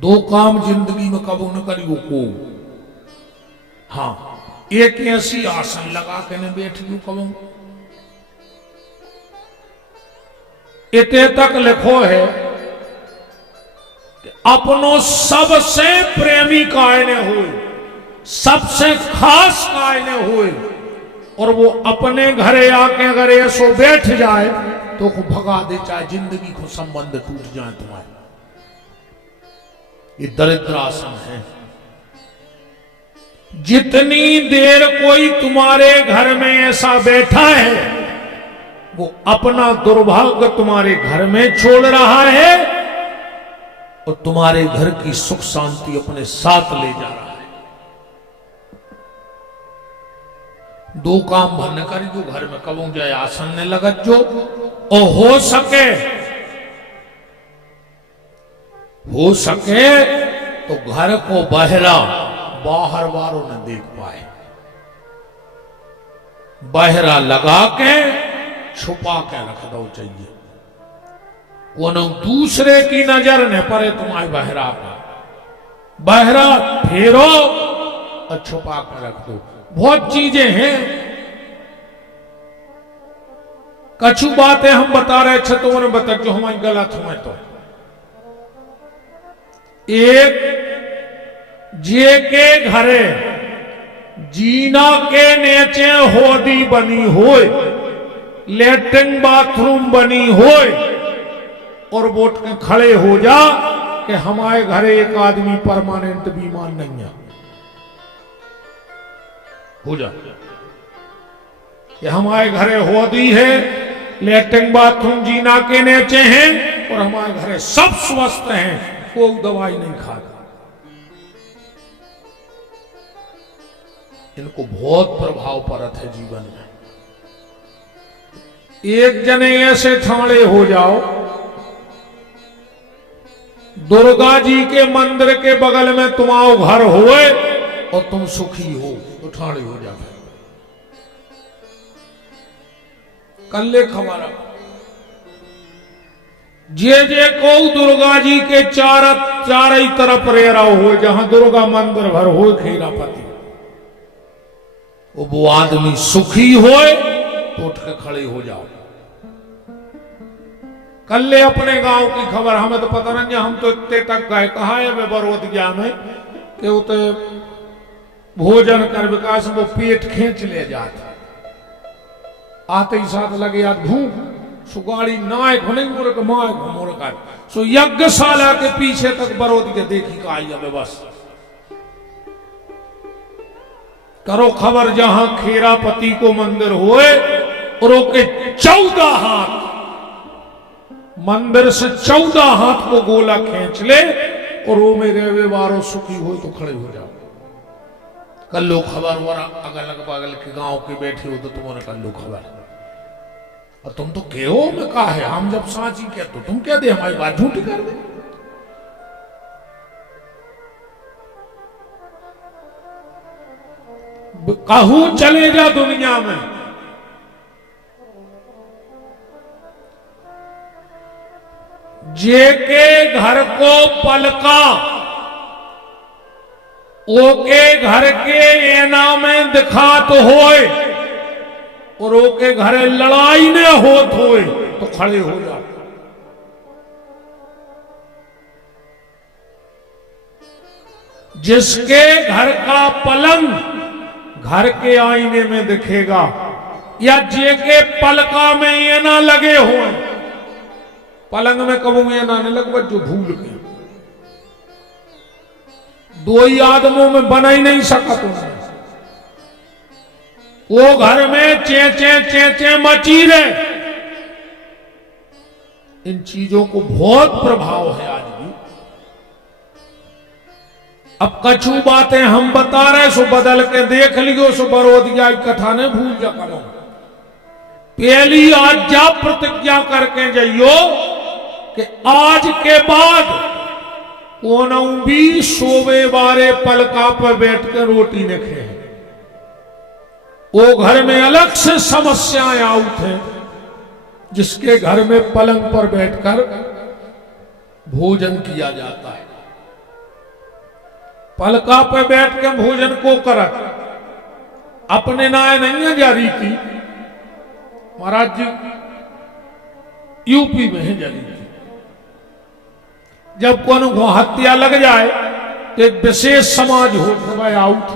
दो काम जिंदगी में कबो न करियो को। हाँ, एक ऐसी आसन लगा के न बैठ गयो कबो। इतने तक लिखो है कि अपनो सबसे प्रेमी कायने हुए, सबसे खास कायने हुए, और वो अपने घरे आके अगर ऐसो बैठ जाए तो को भगा दे, चाहे जिंदगी को संबंध टूट जाए तुम्हारे। ये दरिद्र आसन है। जितनी देर कोई तुम्हारे घर में ऐसा बैठा है, वो अपना दुर्भाग्य तुम्हारे घर में छोड़ रहा है और तुम्हारे घर की सुख शांति अपने साथ ले जा रहा है। दो काम भन कर जो घर में कबू जाए आसन ने लगत जो, और हो सके तो घर को बहरा बाहर वालों न देख पाए, बहरा लगा के छुपा के रख दो चाहिए, कोनो दूसरे की नजर न पड़े तुम्हारे बहरा पर। बहरा फेरो और छुपा के रख दो। बहुत चीजें हैं, कछु बातें हम बता रहे थे तो उन्हें बता जो हमारी गलत हुए। तो एक जे के घरे जीना के नीचे होदी बनी होए, लेटरिन बाथरूम बनी होए, और बोट के खड़े हो जा कि हमारे घरे एक आदमी परमानेंट बीमार नहीं है, हो जा कि हमारे घरे होदी है, लेटरिन बाथरूम जीना के नीचे हैं, और हमारे घरे सब स्वस्थ हैं, कोई दवाई नहीं खाता। इनको बहुत प्रभाव पड़त है जीवन में। एक जने ऐसे ठाणे हो जाओ, दुर्गा जी के मंदिर के बगल में तुम्हारा घर होए और तुम सुखी हो, तो ठाणे हो जाओ। कल्ले खबर जे को दुर्गा जी के चार तरफ रेरा हो, जहां दुर्गा मंदिर भर हो खेरापति, वो आदमी सुखी होए तो उठ के खड़े हो जाओ। कल्ले अपने गांव की खबर हमें तो पता नहीं, हम तो इतने तक गए कहा है बरोदिया में कि उते भोजन कर विकास वो पेट खींच ले जाता, आते ही साथ लगे याद भूख सुगाड़ी नाय घुने मुर्ग माय घुमुर्ग सो यज्ञशाला के पीछे तक बरोदिया देखी का आई है। बस करो खबर जहां खेरापति को मंदिर हुए और ओके 14 हाथ मंदिर से 14 हाथ को गोला खींच ले और वो मेरे व्यवहारों सुखी हो तो खड़े हो जाओ। कल लो खबर हो रहा अगल बगल के गांव के बैठे हो तो तुम्हारे कल लो खबर, और तुम तो कहो में कहा है, हम जब साची क्या तो तुम क्या दे हमारी बात झूठी कर दे। कहूं चले जा दुनिया में, जे के घर को पलका ओके घर के एना में दिखात होए और ओके घरे लड़ाई ने होत होए तो खड़े हो जाओ। जिसके घर का पलंग घर के आईने में दिखेगा, या जे के पलका में ये ना लगे हो, पलंग में कबू ये ना लगे जो भूल के दो ही आदमों में बना ही नहीं सका तुमने। वो घर में चे मची रहे। इन चीजों को बहुत प्रभाव है आज भी। अब कछु बातें हम बता रहे सो बदल के देख लियो, सो बरोदिया कथा ने भूल जा करो। पहली आज जा प्रतिज्ञा करके जाइयो कि आज के बाद कोनो भी सोवे बारे पलका पर बैठकर रोटी न खाए। वो घर में अलग से समस्याएं आउट हैं, जिसके घर में पलंग पर बैठकर भोजन किया जाता है। पलका पे बैठ के भोजन को करत अपने नाय नहीं जारी की महाराज जी यूपी में है जारी की। जब को हत्या लग जाए तो एक विशेष समाज हो आउट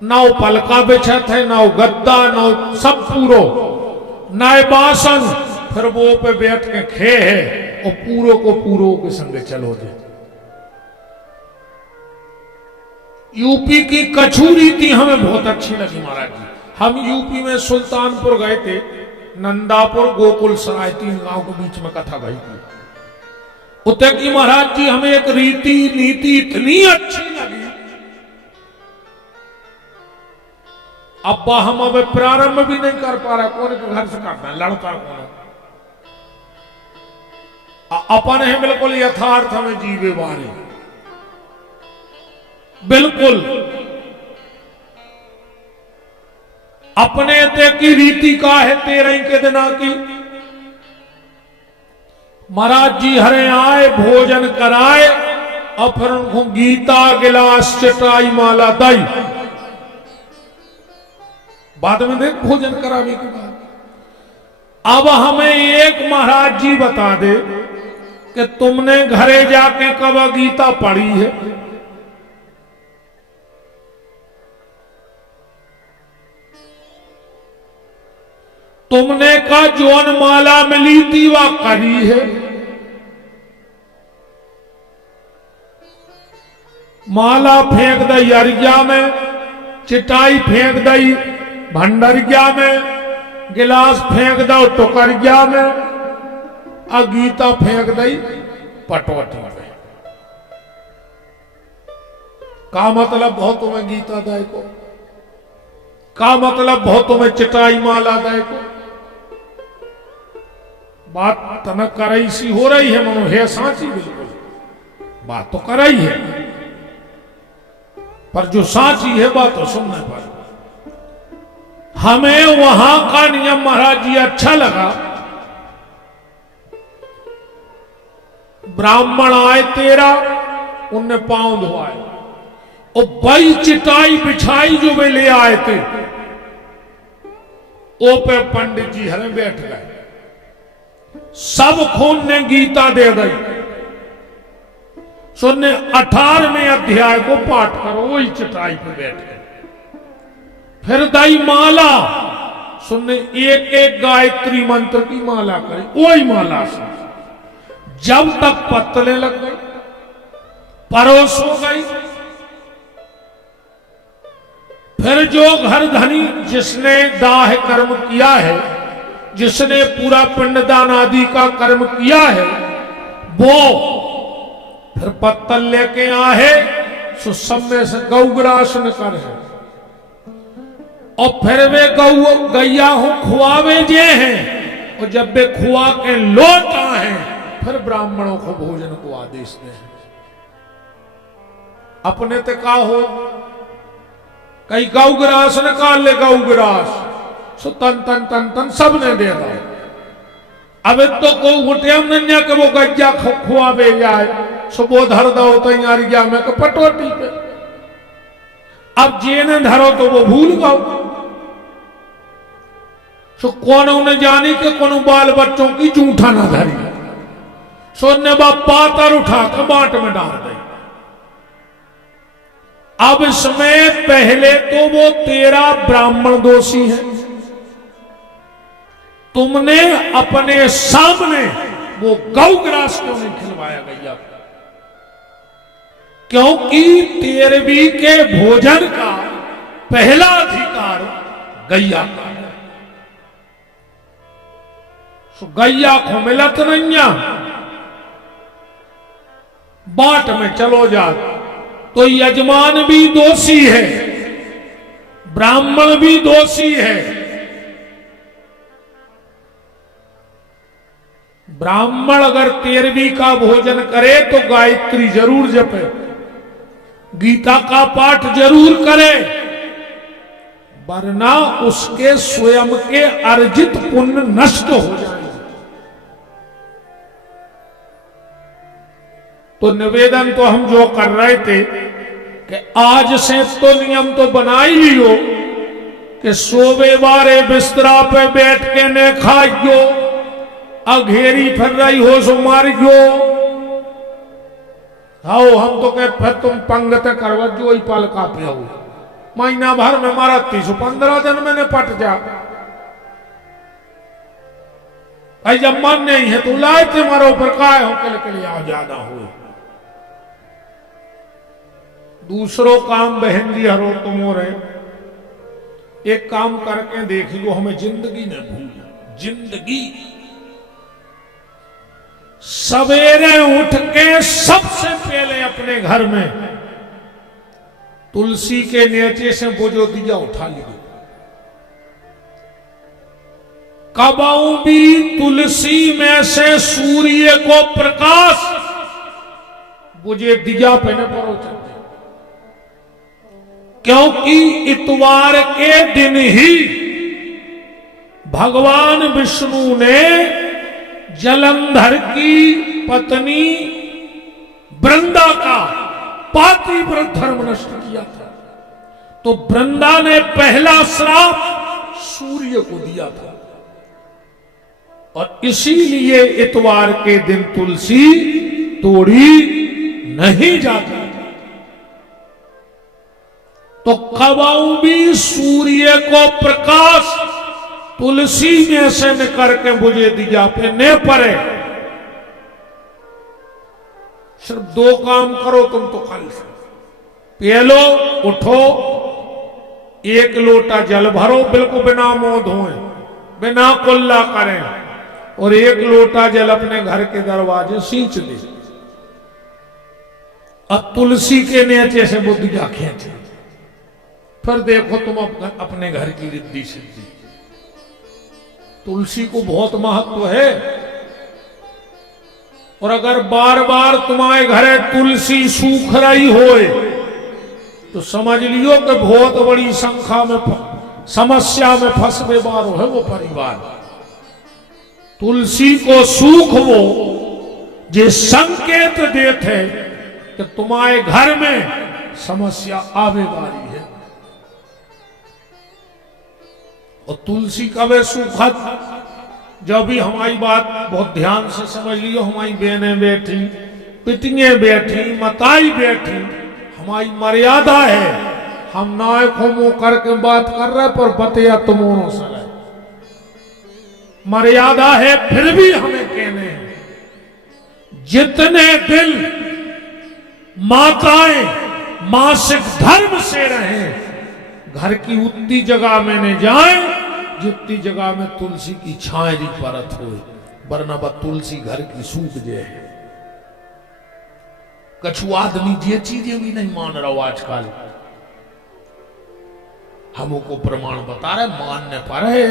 ना वो पलका बिछत है ना वो गद्दा ना वो सब पूरो ना बासन फिर वो पे बैठ के खे है और पूरो को पूरो के संगे चलो जाए। यूपी की कछूरी थी हमें बहुत अच्छी लगी महाराज जी। हम यूपी में सुल्तानपुर गए थे, नंदापुर गोकुल सराय 3 गांव के बीच में कथा गई थी। उतने की महाराज जी हमें एक रीति नीति इतनी अच्छी लगी। अब्बा हम अब प्रारंभ भी नहीं कर पा रहा, कौन के घर से करना लड़ता कौन अपन है बिल्कुल यथार्थ में जीवे बारे बिल्कुल अपने ते की रीति का है 13 के दिना की। महाराज जी हरे आए भोजन कराए और फिर उनको गीता गिलास चटाई माला दई बाद में देख भोजन करावे के बाद। अब हमें एक महाराज जी बता दे कि तुमने घरे जाके कब गीता पढ़ी है? तुमने का जौन माला मिली थी वह करी है? माला फेंक दई अरिया में, चिटाई फेंक दई भंडरिया में, गिलास फेंक दो टोकरिया में, और गीता फेंक दई पटवटी में। का मतलब बहुत तुम्हें गीता दे को, का मतलब बहुत तुम्हें चिटाई माला दे को। बात तन करई सी हो रही है मनो है सांची, बिल्कुल बात तो करई है पर जो सांची है बात तो सुनने पर हमें वहां का नियम महाराज जी अच्छा लगा। ब्राह्मण आए 13 उनने पांव धोआए और बई चिटाई बिछाई जो वे ले आए थे ओ पे पंडित जी हरे बैठ गए। सब खून ने गीता दे गई। सुनने 18वें अध्याय को पाठ करो, वही चटाई पे बैठ गए। फिर दाई माला सुनने एक एक गायत्री मंत्र की माला करी, वही माला से जब तक पत्तले लग गई, परोस हो गई। फिर जो घर धनी जिसने दाह कर्म किया है, जिसने पूरा पिंडदान आदि का कर्म किया है, वो फिर पत्तल लेके आए सो समय से गौग्रासन कर है और फिर वे गैया हो खुआवे जे हैं और जब वे खुआ के लौट आए फिर ब्राह्मणों को भोजन को आदेश दे। अपने ते का हो कई गौग्रास ने काल ले गौग्रास सो तन तन तन तन सब ने देगा। अब तो को गुटिया नन्या के वो गज्जा खुआवे जाए सो वो धर दो तैयारिया में को पटोटी पे। अब जेने धरो तो वो भूल गओ सो कौन उन्हें जानी के कौन बाल बच्चों की जूठा ना धरी सो ने पातर उठा के बाट में डाल दी। अब इसमें पहले तो वो 13 ब्राह्मण दोषी हैं। तुमने अपने सामने वो गौग्रास क्यों नहीं खिलवाया गैया? क्योंकि 13वीं के भोजन का पहला अधिकार गैया का है। सो गैया को मिलत नहीं, बाट में चलो जा तो यजमान भी दोषी है, ब्राह्मण भी दोषी है। ब्राह्मण अगर 13वीं का भोजन करे तो गायत्री जरूर जपे, गीता का पाठ जरूर करे, वरना उसके स्वयं के अर्जित पुण्य नष्ट हो जाएंगे। तो निवेदन तो हम जो कर रहे थे कि आज से तो नियम तो बना ही लियो कि सोवे बारे बिस्तरा पे बैठ के ने खाइयो, अघेरी फिर रही हो सो मारियो। आओ हम तो कह फिर तुम पंगत करवत जो ही पालका पे हो, महीना भर में मारा 315 दिन में पट जा। भाई जब मन नहीं है तो लाए थे मारो पर काय हो के लिए आओ ज्यादा हो। दूसरो काम बहन जी हरो तुम हो रहे, एक काम करके देख लो, हमें जिंदगी न भूल। जिंदगी सवेरे उठ के सबसे पहले अपने घर में तुलसी के नीचे से वो जो दिया उठा लिया। कबाऊ भी तुलसी में से सूर्य को प्रकाश बुझे दिया पहने पर चलते, क्योंकि इतवार के दिन ही भगवान विष्णु ने जलंधर की पत्नी वृंदा का पातिव्रत धर्म नष्ट किया था। तो वृंदा ने पहला श्राप सूर्य को दिया था, और इसीलिए इतवार के दिन तुलसी तोड़ी नहीं जाती। तो कबाऊ भी सूर्य को प्रकाश तुलसी में से निकर के बुझे दिया पे ने परे। सिर्फ 2 काम करो तुम तो कल से, पहलो उठो, 1 लोटा जल भरो, बिल्कुल बिना मुंह धोए, बिना कुल्ला करें, और 1 लोटा जल अपने घर के दरवाजे सींच दे, अब तुलसी के नीचे से बुद्धिया खींचे। फिर देखो तुम अपने घर की रिद्धि सिद्धि। तुलसी को बहुत महत्व है, और अगर बार बार तुम्हारे घरे तुलसी सूख रही होए तो समझ लियो कि बहुत बड़ी संख्या में समस्या में फंसवे बारो है वो परिवार। तुलसी को सूख वो जे संकेत देते कि तुम्हारे घर में समस्या आवे वाली है। और तुलसी कबे सूखत, जब भी हमारी बात बहुत ध्यान से समझ लियो, हमारी बहनें बैठी, पिटियां बैठी, मताई बैठी, हमारी मर्यादा है। हम नाय को मुंह करके बात कर रहे पर बतिया तुमों से मर्यादा है, फिर भी हमें कहने हैं। जितने दिल माताएं मासिक धर्म से रहें, घर की उतनी जगह में न जाए जितनी जगह में तुलसी की छायरी परत हो, वरना तुलसी घर की सूख जाए। कछु आदमी ये चीजें भी नहीं मान रहा आजकल, हमको प्रमाण बता रहे, मानने पर है।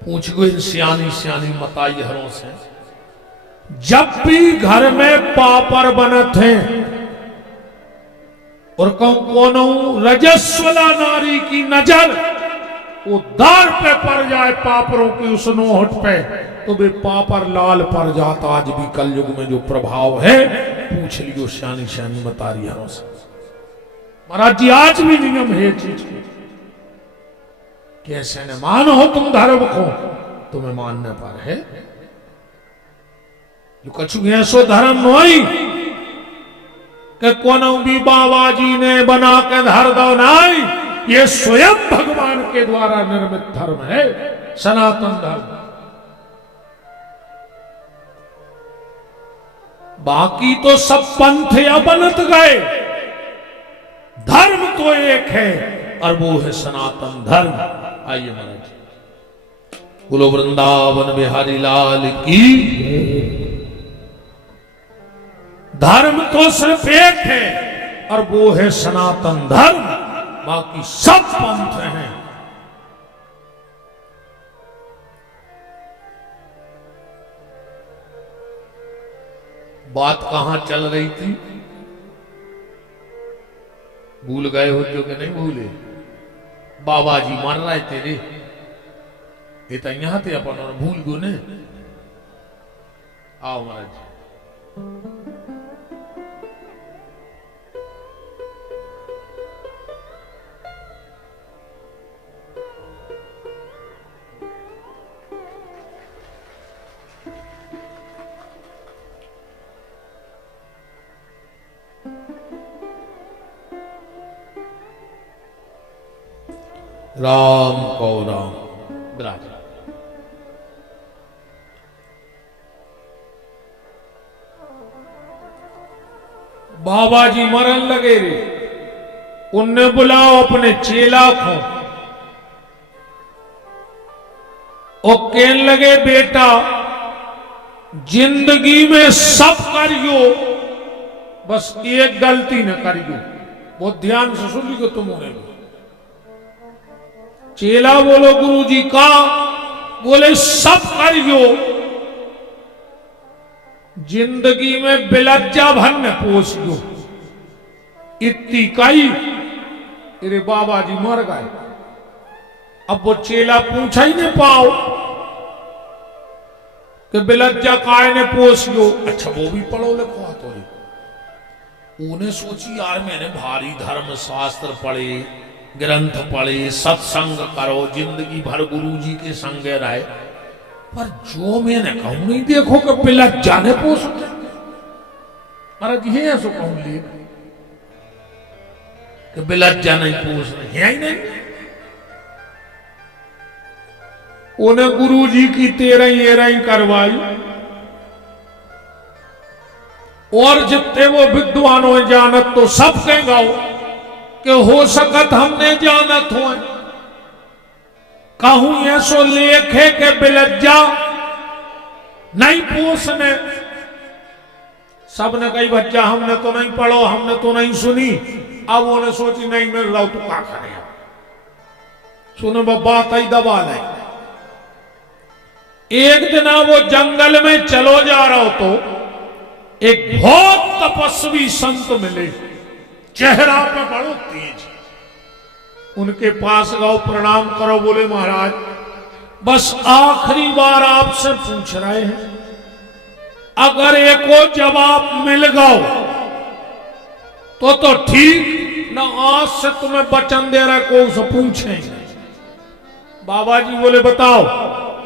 पूछ गो इन सियानी सियानी मताई हरों से, जब भी घर में पापर बनत हैं और कौन रजस्वला नारी की नजर वो दार पे पड़ जाए पापरों की उस नोहट पे, तो वे पापर लाल पड़ जाता। आज भी कलयुग में जो प्रभाव है, पूछ लियो श्यानी श्यानी मतारी हरों से। महाराज जी आज भी नियम है चीज के, कैसे न मानो तुम धर्म को, तुम्हें मानने पर है। जो कछु ऐसो धर्म नहीं कि कोनो भी बाबा जी ने बना के धर दो, नहीं, ये स्वयं भगवान के द्वारा निर्मित धर्म है, सनातन धर्म। बाकी तो सब पंथ या बनत गए, धर्म तो एक है और वो है सनातन धर्म। आइए महाराज, बोलो वृंदावन बिहारी लाल की। धर्म तो सिर्फ एक है और वो है सनातन धर्म, बाकी सब पंथ हैं। बात कहां चल रही थी, भूल गए हो जो कि नहीं भूले? बाबा जी मर रहे तेरे, ये तो यहां थे अपन और भूल गो ने। आओ महाराज, राम को राम विराज। बाबा जी मरन लगे रे, उनने बुलाओ अपने चेला को और कहने लगे बेटा जिंदगी में सब करियो, बस एक गलती न करियो। बहुत ध्यान से सुन लियो तुमने। चेला बोलो गुरुजी का? बोले सब करियो, जिंदगी में बिलज्जा भर न पोसियो। इतनी कही तेरे बाबा जी मर गए। अब वो चेला पूछा ही नहीं पाओ कि बिलज्जा काय ने पोसियो। अच्छा वो भी पढ़ो लिखो तो उन्हें सोची यार मैंने भारी धर्म शास्त्र पढ़े, ग्रंथ पढ़े, सत्संग करो, जिंदगी भर गुरुजी के संग रहे, पर जो मैंने कहूं नहीं देखो कि बिलज्जा ने पोस महाराज ये ऐसा कहूं लिए कि बिलज्जा नहीं पोस रहे है ही नहीं। उन्हें गुरुजी की तेरही करवाई और जितने वो विद्वान हो जानत तो सब कहेगा कि हो सकत हमने जानत हो। कहूं ऐसो लेख है कि बिलज्जा नहीं पोसने। सबने कही बच्चा हमने तो नहीं पढ़ो, हमने तो नहीं सुनी। अब उन्हें सोची नहीं मिल रहा तू क्या करे। सुनो बात आई दबा ले। एक दिन वो जंगल में चलो जा रहा हो तो एक बहुत तपस्वी संत मिले, चेहरा पे बड़ो तेज। उनके पास गए, प्रणाम करो। बोले महाराज बस आखिरी बार आपसे पूछ रहे हैं, अगर एको जवाब मिल गओ तो ठीक न, आज से तुम्हें वचन दे रहे को उसे पूछेंगे। बाबा जी बोले बताओ।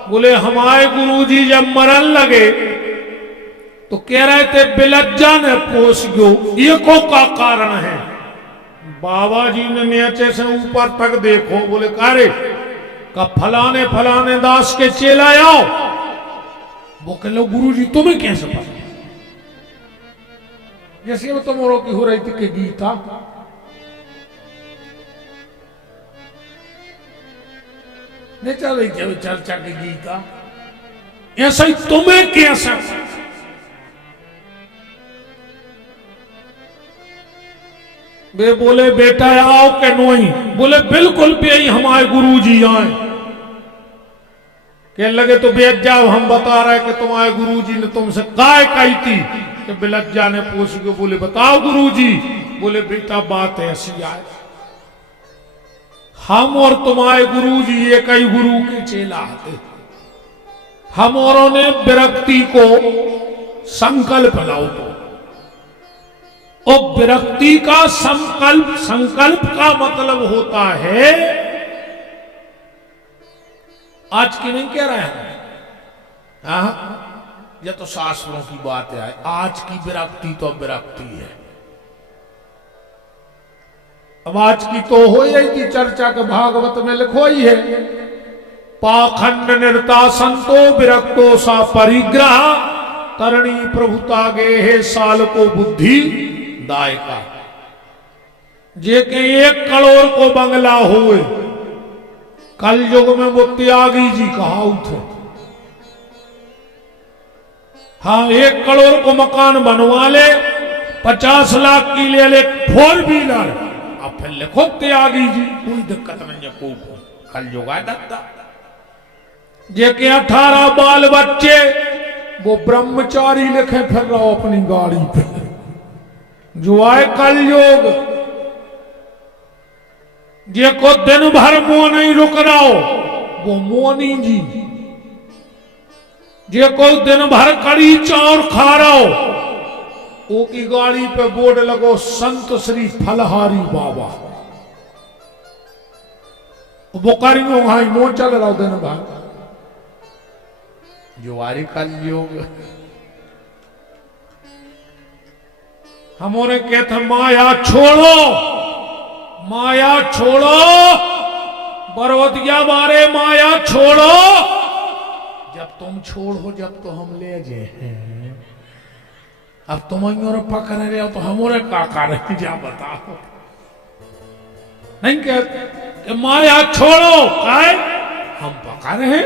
बोले हमारे गुरुजी जब मरन लगे तो कह रहे थे बिलज्जा ने पोस गो, ये को का कारण है। बाबा जी ने नीचे से ऊपर तक देखो। बोले कारे का फलाने फलाने दास के चेला आओ। वो कह लो गुरुजी तुम्हें कैसे पता? जैसे वो तुम की हो रही थी कि गीता नहीं चल रही थी चर्चा की गीता, ऐसा ही तुम्हें कैसे? वे बोले बेटा आओ के नोई। बोले बिल्कुल भी यही हमारे गुरुजी आए। कहने लगे तो बेज्जा हम बता रहे कि तुम्हारे गुरुजी ने तुमसे काय कही थी कि बिलज्जा ने पूछ के। बोले बताओ गुरुजी। बोले बेटा बात ऐसी आए, हम और तुम्हारे गुरुजी एक ही गुरु के चेला थे। हम औरों ने विरक्ति को संकल्प लाओ तो और विरक्ति का संकल्प का मतलब होता है, आज की नहीं कह रहे हैं, यह तो शास्त्रों की बात है। आज की विरक्ति तो विरक्ति है। अब आज की तो हो ही थी चर्चा के भागवत में लिखो ही है, पाखंड निर्ता संतो विरक्तो सा परिग्रह तरणी प्रभुता गे है साल को बुद्धि दायका। जे के 1 करोड़ को बंगला हुए, कल युग में वो त्यागी जी कहा थे। हाँ 1 करोड़ को मकान बनवा ले, 50 लाख की ले ले 4 व्हीलर, अब फिर लिखो त्यागी जी, कोई दिक्कत नहीं है। को कल युग है दत्ता। जे के 18 बाल बच्चे, वो ब्रह्मचारी लिखे फिर रहो अपनी गाड़ी पे। जो आए कल योग, जे को दिन भर मुंह नहीं रुक रहा हो वो मोनी जी, जे को दिन भर कड़ी चाउर खा रहा हो वो की गाड़ी पे बोर्ड लगो संत श्री फलहारी बाबा। वो करियो भाई मो चल रहा हो दिन भर। जो आरी कल योग हमारे कहते माया छोड़ो, माया छोड़ो, बरोतिया मारे माया छोड़ो, जब तुम छोड़ो जब तो हम ले जे हैं, अब तुम और पकड़ रहे हो तो हमारे काका रह जा, बताओ। नहीं कहते कि माया छोड़ो, काय हम पका रहे हैं,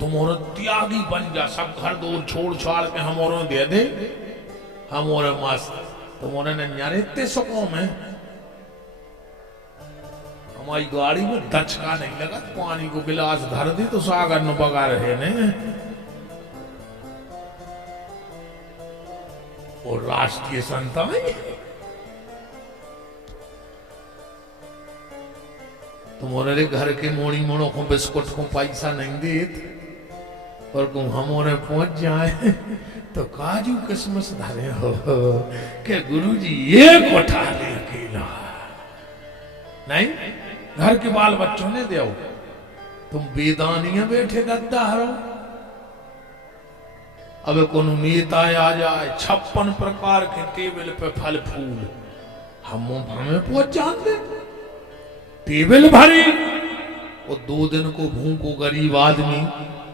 तुम और त्यागी बन जा, सब घर दूर छोड़ छाड़ के हम और दे दे, हम और मस्त तुम्हारे नन्यारे इतने सुकों में, हमारी गाड़ी में दचका नहीं लगा, पानी को गिलास धर दी तो सागर न बगा रहे ने। और राष्ट्रीय संता तुम्हारे घर के मोड़ी मोड़ों को बिस्कुट को पैसा नहीं देते, और तुम हमारे पहुंच जाए तो काजू किस्मस धरे हो कि गुरुजी ये कोठा ले अकेला नहीं, घर के बाल बच्चों ने दो, तुम बेदानिया बैठे गद्दा हरो। अब कोनो नेता आ जाए 56 प्रकार के टेबल पे फल फूल, हमें पहुंच जानते, टेबल भरी, और 2 दिन को भूखो गरीब आदमी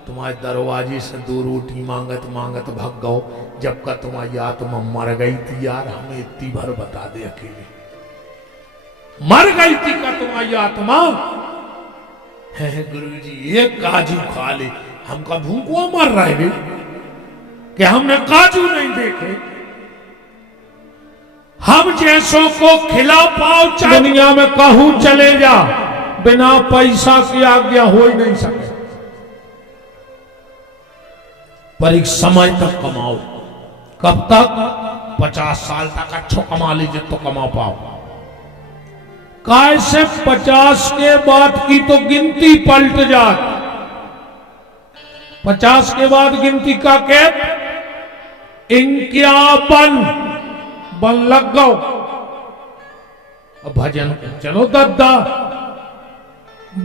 तुम्हारे दरवाजे से 2 रोटी मांगत मांगत भाग गो, जब का तुम्हारी आत्मा मर गई थी यार, हमें इतनी भर बता दे, अकेले मर गई थी का तुम्हारी आत्मा है गुरुजी, एक काजू खा ले, हमका भूखो मर रहे कि हमने काजू नहीं देखे, हम जैसों को खिला पाओ, दुनिया में कहूं चले जा, बिना पैसा की आज्ञा हो ही नहीं सके, पर एक समय तक कमाओ, कब तक? 50 साल तक अच्छो कमा लीजिए तो कमा पाओ, काय से 50 के बाद की तो गिनती पलट जात, 50 के बाद गिनती का कहते 51 बन लग गो, अब भजन चलो दद्दा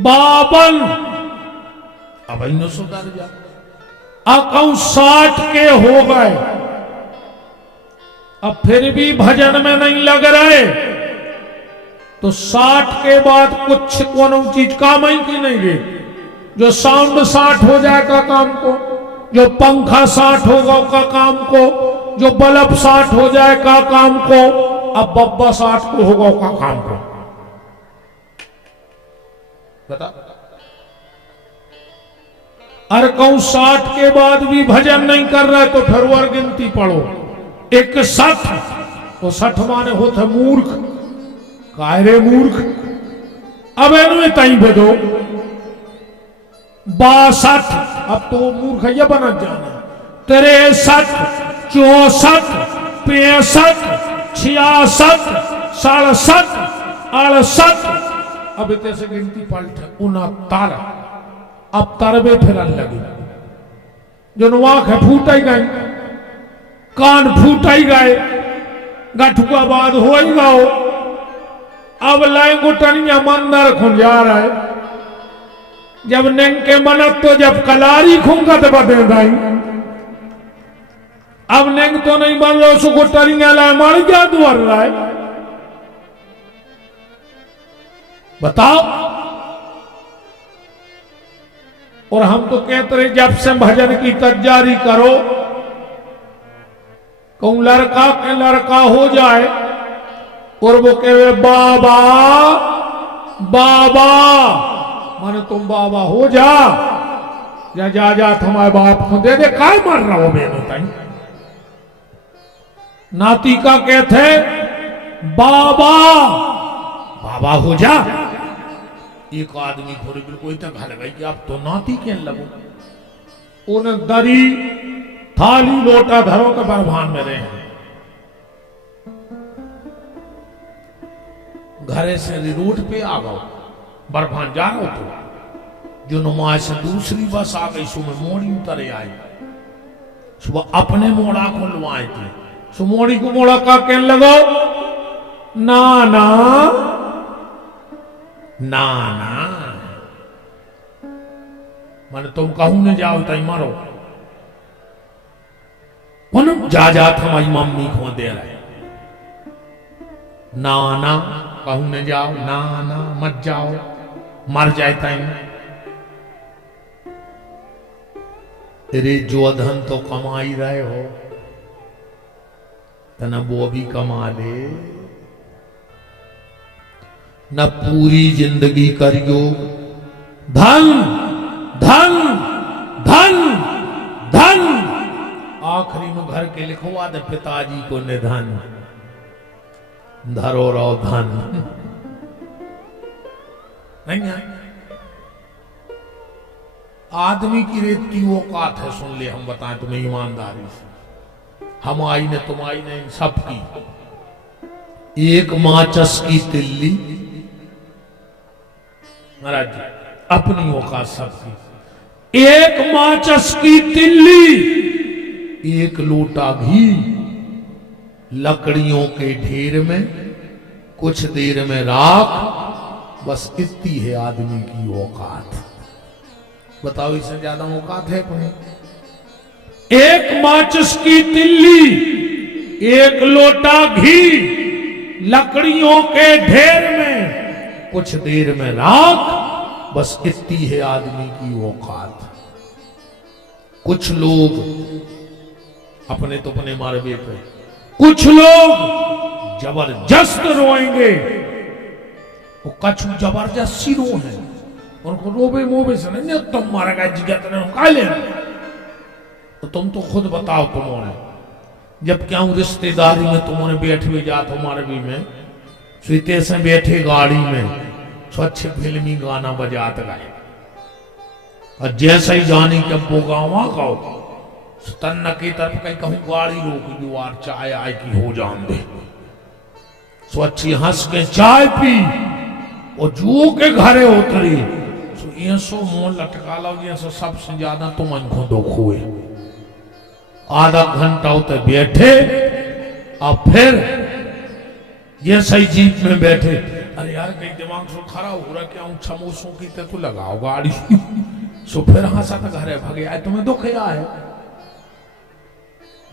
52, अब इन सुधर जा, अकाउ 60 के हो गए, अब फिर भी भजन में नहीं लग रहे, तो 60 के बाद कुछ कोनो चीज काम ही की नहीं गई, जो साउंड 60 हो जाएगा काम को, जो पंखा 60 होगा का काम को, जो बल्ब 60 हो जाएगा काम को, अब बब्बा 60 को होगा का काम को, बता। अरे कहूं 60 के बाद भी भजन नहीं कर रहे तो फिर और गिनती पढ़ो, 61, तो 60 माने होते मूर्ख, कायरे मूर्ख, अब इनमें तई भेदो 62, अब तो मूर्ख ये बना जाना, 63, 64, 65, 66, 67, 68, अब इतने से गिनती पलट 69, अब तरबे फिरन लगी, जो आंख फूट ही गई, कान फूट ही गए, गठुआ बाद हो ही गओ, अब लाएंगो टनिया मंदिर खुल जा रहा है, जब नेंग के मनत तो जब कलारी खूंगा तो बदल गई, अब नेंग तो नहीं बन लो सुको टनिया लाए मर गया द्वार रहा है, बताओ। और हम तो कहते रहे जब से भजन की तैयारी करो, कहूं लड़का के लड़का हो जाए और वो कहे बाबा बाबा, माने तुम बाबा हो जा, या जा तुम्हारे बाप को दे दे, काय मर रहा हो बेनो ताई, नाती का कहते बाबा बाबा हो जा, एक आदमी थोड़ी बिल्कुल तक घर गई कि अब तो नाती के लगो, उन्हें दरी थाली लोटा धरो के बरभान में रहे, घरे से रोड पे आ गओ, बरभान जा रहा तो जो नुमाइश से दूसरी बस आ गई, सुबह मोड़ी उतरे आई, सुबह अपने मोड़ा खुलवाए थे, सो मोड़ी को मोड़ा का कहने लगो ना ना ना ना, मैंने तुम कहूं न जाओ तई मारो, जा हमारी मम्मी को दे रहे, ना ना कहूं न जाओ, ना ना मत जाओ, मर जाए ताई। अरे जो धन तो कमा ही रहे हो, तना वो भी कमा ले। न पूरी जिंदगी करियो धन धन धन धन, आखिरी में घर के लिखवा दे पिताजी को निधन, धरो रहो धन। नहीं है आदमी की रेत की औकात है, सुन ले हम बताएं तुम्हें ईमानदारी से, हम आई ने तुम आई ने, इन सब की एक माचस की तिल्ली, महाराज जी अपनी औकात सबकी, एक माचस की तिल्ली, एक लोटा घी, लकड़ियों के ढेर में कुछ देर में राख, बस इतनी है आदमी की औकात। बताओ इससे ज्यादा औकात है अपनी? एक माचिस की तिल्ली, एक लोटा घी, लकड़ियों के ढेर में कुछ देर में राख, बस इतनी है आदमी की औकात। कुछ लोग अपने तो अपने मारबे पे, कुछ लोग जबरदस्त रोएंगे, वो कछु जबरदस्ती रो है, उनको रोबे मोबे से नहीं, तुम मारा गया जिगत ने काले, तो तुम तो खुद बताओ तुमने जब क्या रिश्तेदारी में तुमने बैठे हुए जात हमारे भी में सीते से बैठे गाड़ी में स्वच्छ फिल्मी गाना बजाते गए, और जैसे ही जानी कि वो गाँव गाओ तन्ना की तरफ कहीं कहूं गाड़ी रोक जो आर चाय आए की हो जान दे, स्वच्छ हंस के चाय पी और जो के घरे उतरी, सो ये सो मुंह लटका लो, ये सो सबसे ज्यादा तुम अनखो दुख हुए। आधा घंटा उतर बैठे और फिर ये सही जीप में बैठे, अरे यार कहीं दिमाग सो खराब हो रहा, क्या समोसों की तो लगाओ गाड़ी सो फिर हंसा तो घरे भागे आए, तुम्हें दुख है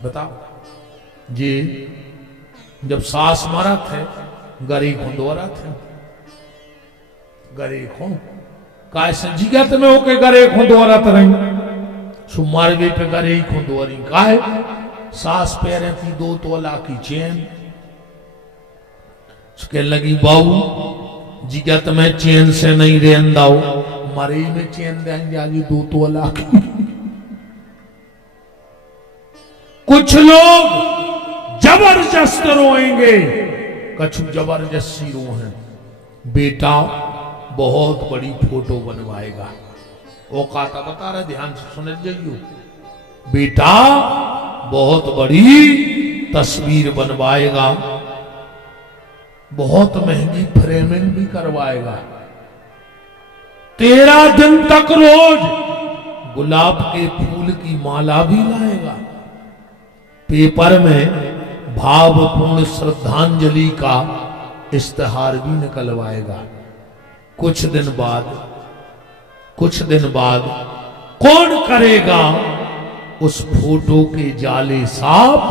बताओ जी। जब सास मरा थे गरी खुंदोरा थे, गरे खो काय संजीगत में होके गरे खुंदोरा तरह सुमार भी पे गरे ही खुंदोरी काय, सास पैरे थी 2 तोला की चेन, उसके लगी बाऊ जिगत में चेन से नहीं रेंदाओ, मरे में चेन देंगे आगे 2 तोला की। कुछ लोग जबरदस्त रोएंगे, कछु जबरदस्ती रो है। बेटा बहुत बड़ी फोटो बनवाएगा, औकात बता रहे, ध्यान से सुन जाइयो, बेटा बहुत बड़ी तस्वीर बनवाएगा, बहुत महंगी फ्रेमिंग भी करवाएगा, 13 दिन तक रोज गुलाब के फूल की माला भी लाएगा, पेपर में भावपूर्ण श्रद्धांजलि का इश्तेहार भी निकलवाएगा। कुछ दिन बाद कौन करेगा उस फोटो के जाले साफ,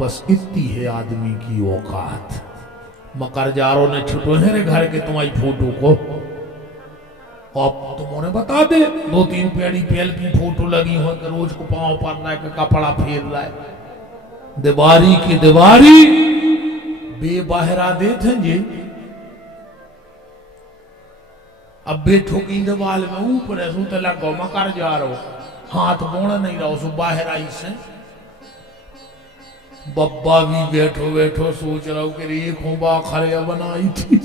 बस इतनी है आदमी की औकात। मकरजारों ने छुटो है रे घर के तुम्हारी फोटो को, अब तुमने बता दे 2-3 पेड़ी पेल की फोटो लगी हो कि रोज को पांव पर रहा है, कपड़ा फेर रहा है, दीवारी की दीवारी बेबहरा देते जी। अब बेठो की दीवार में ऊपर है सूते लगो मकर जा रहो, हाथ बोना नहीं रहो, सो बाहर आई से बब्बा भी बैठो बैठो सोच रहा हूं कि एक खूबा खड़े बनाई थी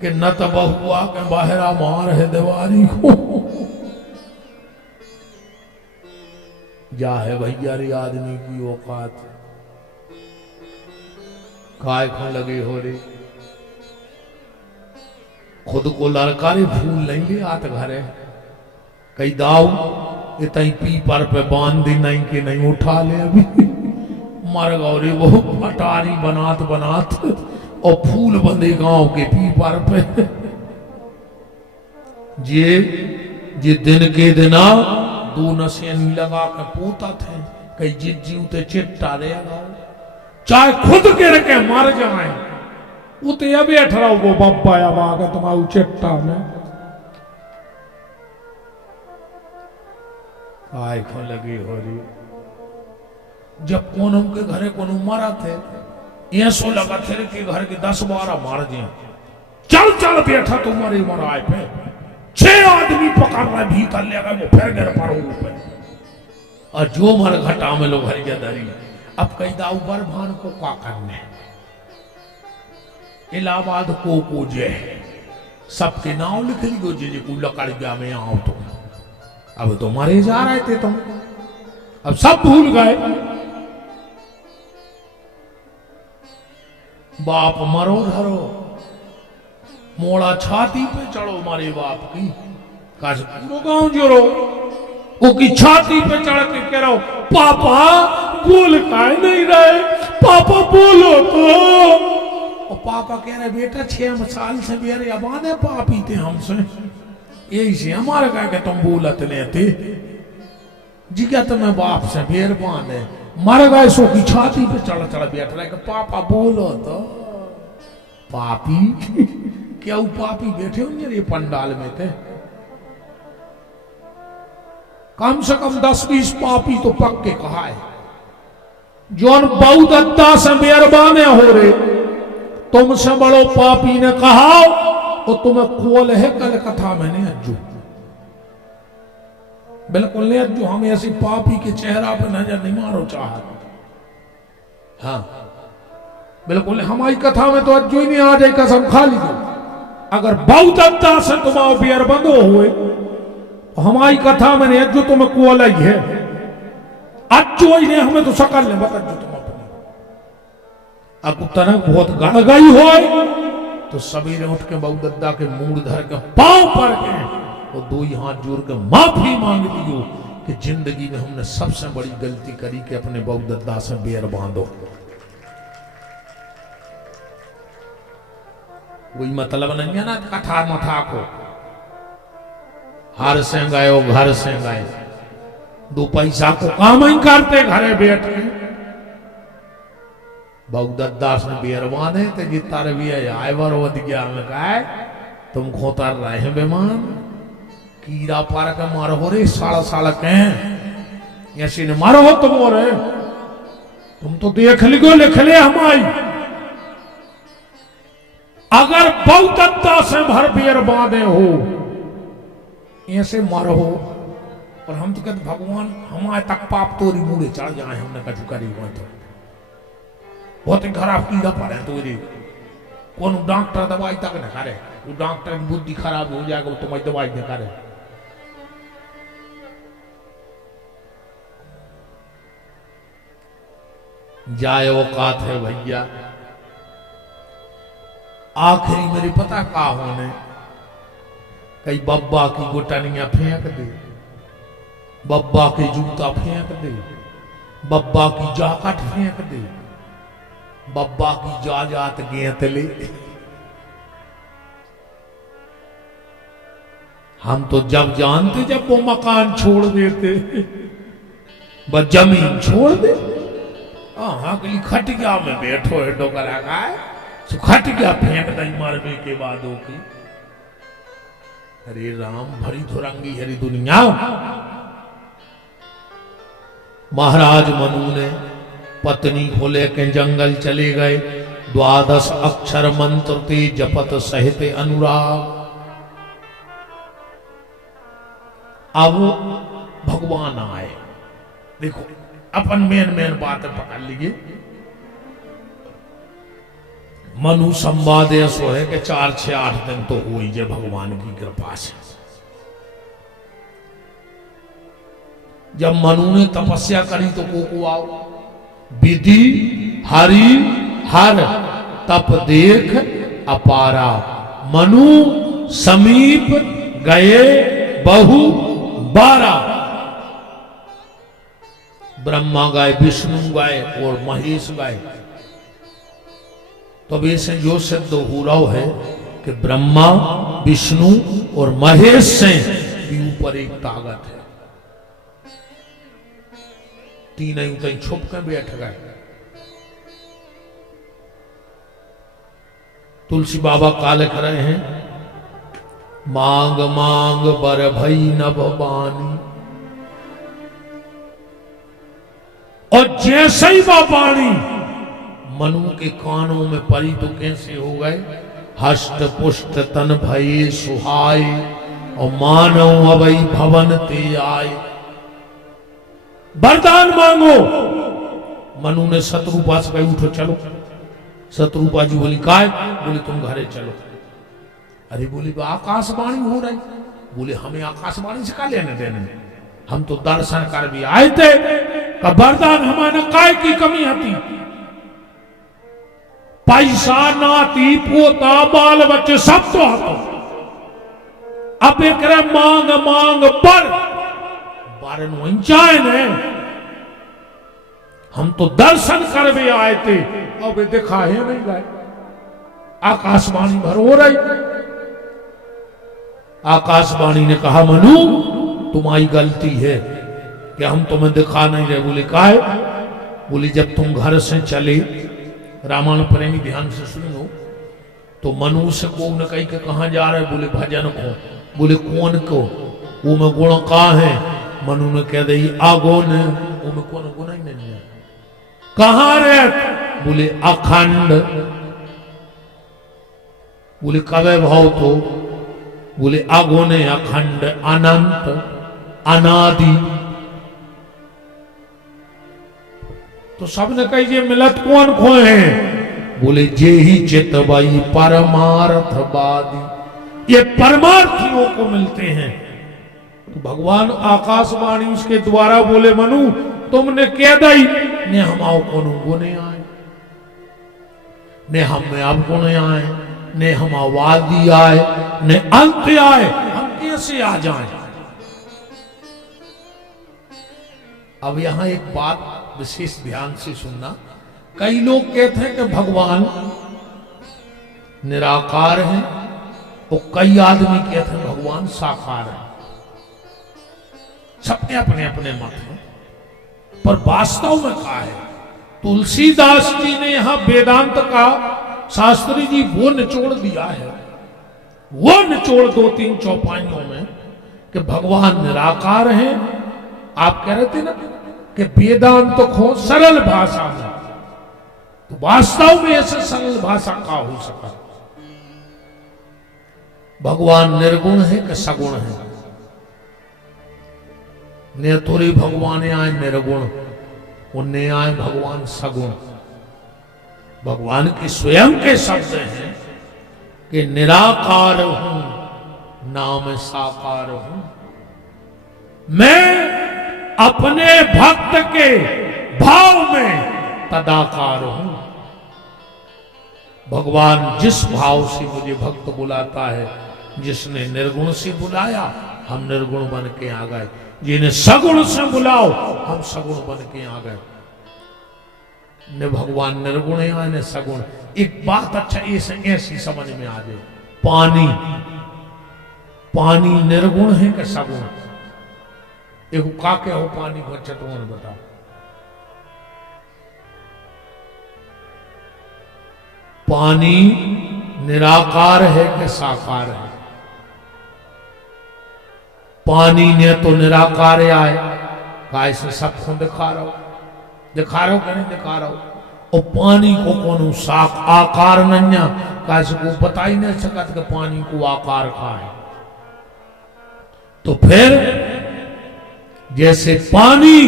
कि न तो बहुआ के बाहरा मार है दीवारी को। जा है भैया रे आदमी की औकात, काय खो लगे हो रे, खुद को लड़कारे फूल नहीं ले आत घरे, कई दाऊ इतनी पीपर पे बांध दी नहीं कि नहीं उठा ले, अभी मर गौरी वो पटारी बनात बनात और फूल बंदे गांव के पीपर पे। जे दिन के दिना 2 नशेनी लगा के पोता थे, कई जिज्जी उते चिट्टा रहे गाँव, चाहे खुद गिर के मर जाए उते अब बैठ रहा वो बब्बा या बाग तुम्हारू चट्टा में आय को लगी हो रही। जब कोनों के घरे कोनो मारा थे ये सो लगा थे कि घर के 10-12 मार दिए। चल चल बैठा तुम्हारी मराए पे 6 आदमी पकड़ रहे भीतर ले गए वो फिर गिर पड़ो पे और जो मर घटा में लोग हर दरी। अब कई दाऊ बरभान को का करने इलाहाबाद को जे सबके नाम लिख लियो जे को लकड़ गया में आओ तो अब तो मरे जा रहे थे तुम अब सब भूल गए। बाप मरो धरो मोड़ा छाती पे चढ़ो मारे बाप की काश पूरा गांव जोरो वो की छाती पे चढ़ के कह रहा पापा बोल काहे नहीं रहे पापा बोलो तो। और पापा कह रहे बेटा 6 साल से मेरे अबाने पापी थे हमसे यही से हमारे कह के तुम बोलत नहीं थे जी क्या तुम्हें बाप से मेहरबान है मर गए सो की छाती पे चढ़ चढ़ बैठ रहे पापा बोलो तो। पापी क्या वो पापी बैठे होंगे ये पंडाल में थे कम से कम 10-20 पापी तो पक्के कहा है जौन बहुत अद्दा से मेहरबान हो रहे तुमसे बड़ो पापी ने कहा तो तुम्हें खोल है कल कथा मैंने अज्जू बिल्कुल नहीं अज्जू हम ऐसी पापी के चेहरा पे नजर नहीं मारो चाहत। हाँ बिल्कुल हमारी कथा में तो अज्जू ही नहीं आ जाए कसम खा लीजिए। अगर बहुत अद्दा से तुम्हारा बियर बंदो हुए तो हमारी कथा में नहीं अज्जू तुम्हें कोल ही है अज्जू ही नहीं हमें तो शकल नहीं बता तुम अपने अब तनक बहुत गड़ गई हो तो सवेरे उठ के बहुत अद्दा के मूड धर के पांव पर के और 2 ही हाथ जोड़ के माफी मांग लियो कि जिंदगी में हमने सबसे बड़ी गलती करी कि अपने बहुत अद्दा से बेर बांधो। कोई मतलब नहीं है ना कथा मथा को हर से गए घर से गए 2 पैसा को काम ही करते घरे बैठ के बहुदत्तास ने बेरवान है तो जितना रवि आए बार वध गया में कहा तुम खोतर रहे हैं बेमान कीड़ा पार का मारो हो रे साला कहें ऐसे ने मारो हो तुम हो रहे तुम तो देख लिख ले हमारी अगर बहुदत्ता से भर बेर बांधे हो ऐसे मारो हो और हम तो कहते भगवान हमारे तक पाप तोरी मुड़े चढ़ जाए हमने कछु करी हुआ तो बहुत ही खराब कीड़ा पड़े तो कौन डॉक्टर दवाई तक न करे वो डॉक्टर की बुद्धि खराब हो जाएगा वो तुम्हारी दवाई न करे। जाए औकात है भैया आखिरी मेरी पता का होने कई बब्बा की गोटनिया फेंक दे बब्बा के जूता फेंक दे बब्बा की जाकट फेंक दे बब्बा की जात गेंत ले। हम तो जब जानते जब वो मकान छोड़ देते बस जमीन छोड़ दे हाँ खटिया में बैठो है डोकरा का खटिया फेंक दई मारने के बाद की अरे राम भरी धुरंगी हरी दुनिया। महाराज मनु ने पत्नी को लेके जंगल चले गए 12 अक्षर मंत्र ते जपत सहित अनुराग। अब भगवान आए देखो अपन मेन बात पकड़ लीजिए मनु संवाद ऐसो है कि 4-6-8 दिन तो हो ही जाए भगवान की कृपा से। जब मनु ने तपस्या करी तो को आओ विधि हरि हर तप देख अपारा मनु समीप गए बहु 12 ब्रह्मा गाय विष्णु गाय और महेश गाय। तो अब ऐसे जो सिद्ध हो रहा है कि ब्रह्मा विष्णु और महेश से भी ऊपर एक ताकत है। तीन कहीं छुप कर बैठ गए तुलसी बाबा का लिख रहे हैं, मांग मांग बर भई नभ बानी। और जैसे ही वह बाणी मनु के कानों में पड़ी तो कैसे हो गए, हष्ट पुष्ट तन भये सुहाय और मानव अवई भवन ते आए। वरदान मांगो। मनु ने शत्रुपा से कही उठो चलो। शत्रुपा जी बोली काय? बोले तुम घरे चलो। अरे बोली आकाशवाणी हो रही। बोले हमें आकाशवाणी से क्या लेने देने, हम तो दर्शन कर भी आए थे। का वरदान हमारे काय की कमी आती, पैसा नाती पोता बाल बच्चे सब तो हाथों। अब एक मांग मांग पर बारन वंचाए ने, हम तो दर्शन कर भी आए थे, अब दिखा ही नहीं गए। आकाशवाणी भर हो रही। आकाशवाणी ने कहा मनु तुम्हारी गलती है कि हम तुम्हें दिखा नहीं रहे। बोले काहे? बोले जब तुम घर से चले, रामायण प्रेमी ध्यान से सुनो, तो मनु से को न कही के कहां जा रहे? बोले भजन को। बोले कौन को? वो में गुण कहा है? मनु ने कह दे आगो ने, वो में कौन गुण ही नहीं है। कहां रे? बोले अखंड। बोले कवे भाव तो? बोले आगो ने अखंड अनंत अनादि। तो सबने कही ये मिलत कौन खोए हैं? बोले जे ही चितवाई परमार्थवादी, ये परमार्थियों को मिलते हैं। तो भगवान आकाशवाणी उसके द्वारा बोले मनु तुमने कह दई ने हम आओ को गुने आए, ने हम में अब गुने आए, ने हम आवादी आए, ने अंत आए, हम कैसे आ जाएं? अब यहां एक बात विशेष ध्यान से सुनना। कई लोग कहते हैं कि भगवान निराकार हैं और कई आदमी कहते हैं भगवान साकार है। सबके अपने अपने मत हैं, पर वास्तव में क्या है? तुलसीदास जी ने यहां वेदांत का, शास्त्री जी वो निचोड़ दिया है, वो निचोड़ 2-3 चौपाइयों में कि भगवान निराकार हैं। आप कह रहे थे ना कि वेदांत तो खो सरल भाषा में, तो वास्तव में ऐसे सरल भाषा का हो सका? भगवान निर्गुण है कि सगुण है? नेतुरी भगवान आए निर्गुण, उन्हें आए भगवान सगुण। भगवान के स्वयं के शब्द हैं कि निराकार हूं नाम साकार हूं, मैं अपने भक्त के भाव में तदाकार हूं। भगवान जिस भाव से मुझे भक्त बुलाता है, जिसने निर्गुण से बुलाया हम निर्गुण बन के आ गए, जिन्हें सगुण से बुलाओ हम सगुण बन के आ गए। न भगवान निर्गुण है न सगुण। एक बात अच्छा ऐसी समझ में आ जाए, पानी निर्गुण है कि सगुण? एक काके हो पानी को चटवन बताओ। पानी निराकार है कि साकार है? पानी ने तो निराकार आए, काय से सबको दिखा रहा हो कि नहीं दिखा रहा हो? और पानी को कौन साक आकार नहीं, कैसे को बता ही नहीं सकता कि पानी को आकार का है। तो फिर जैसे पानी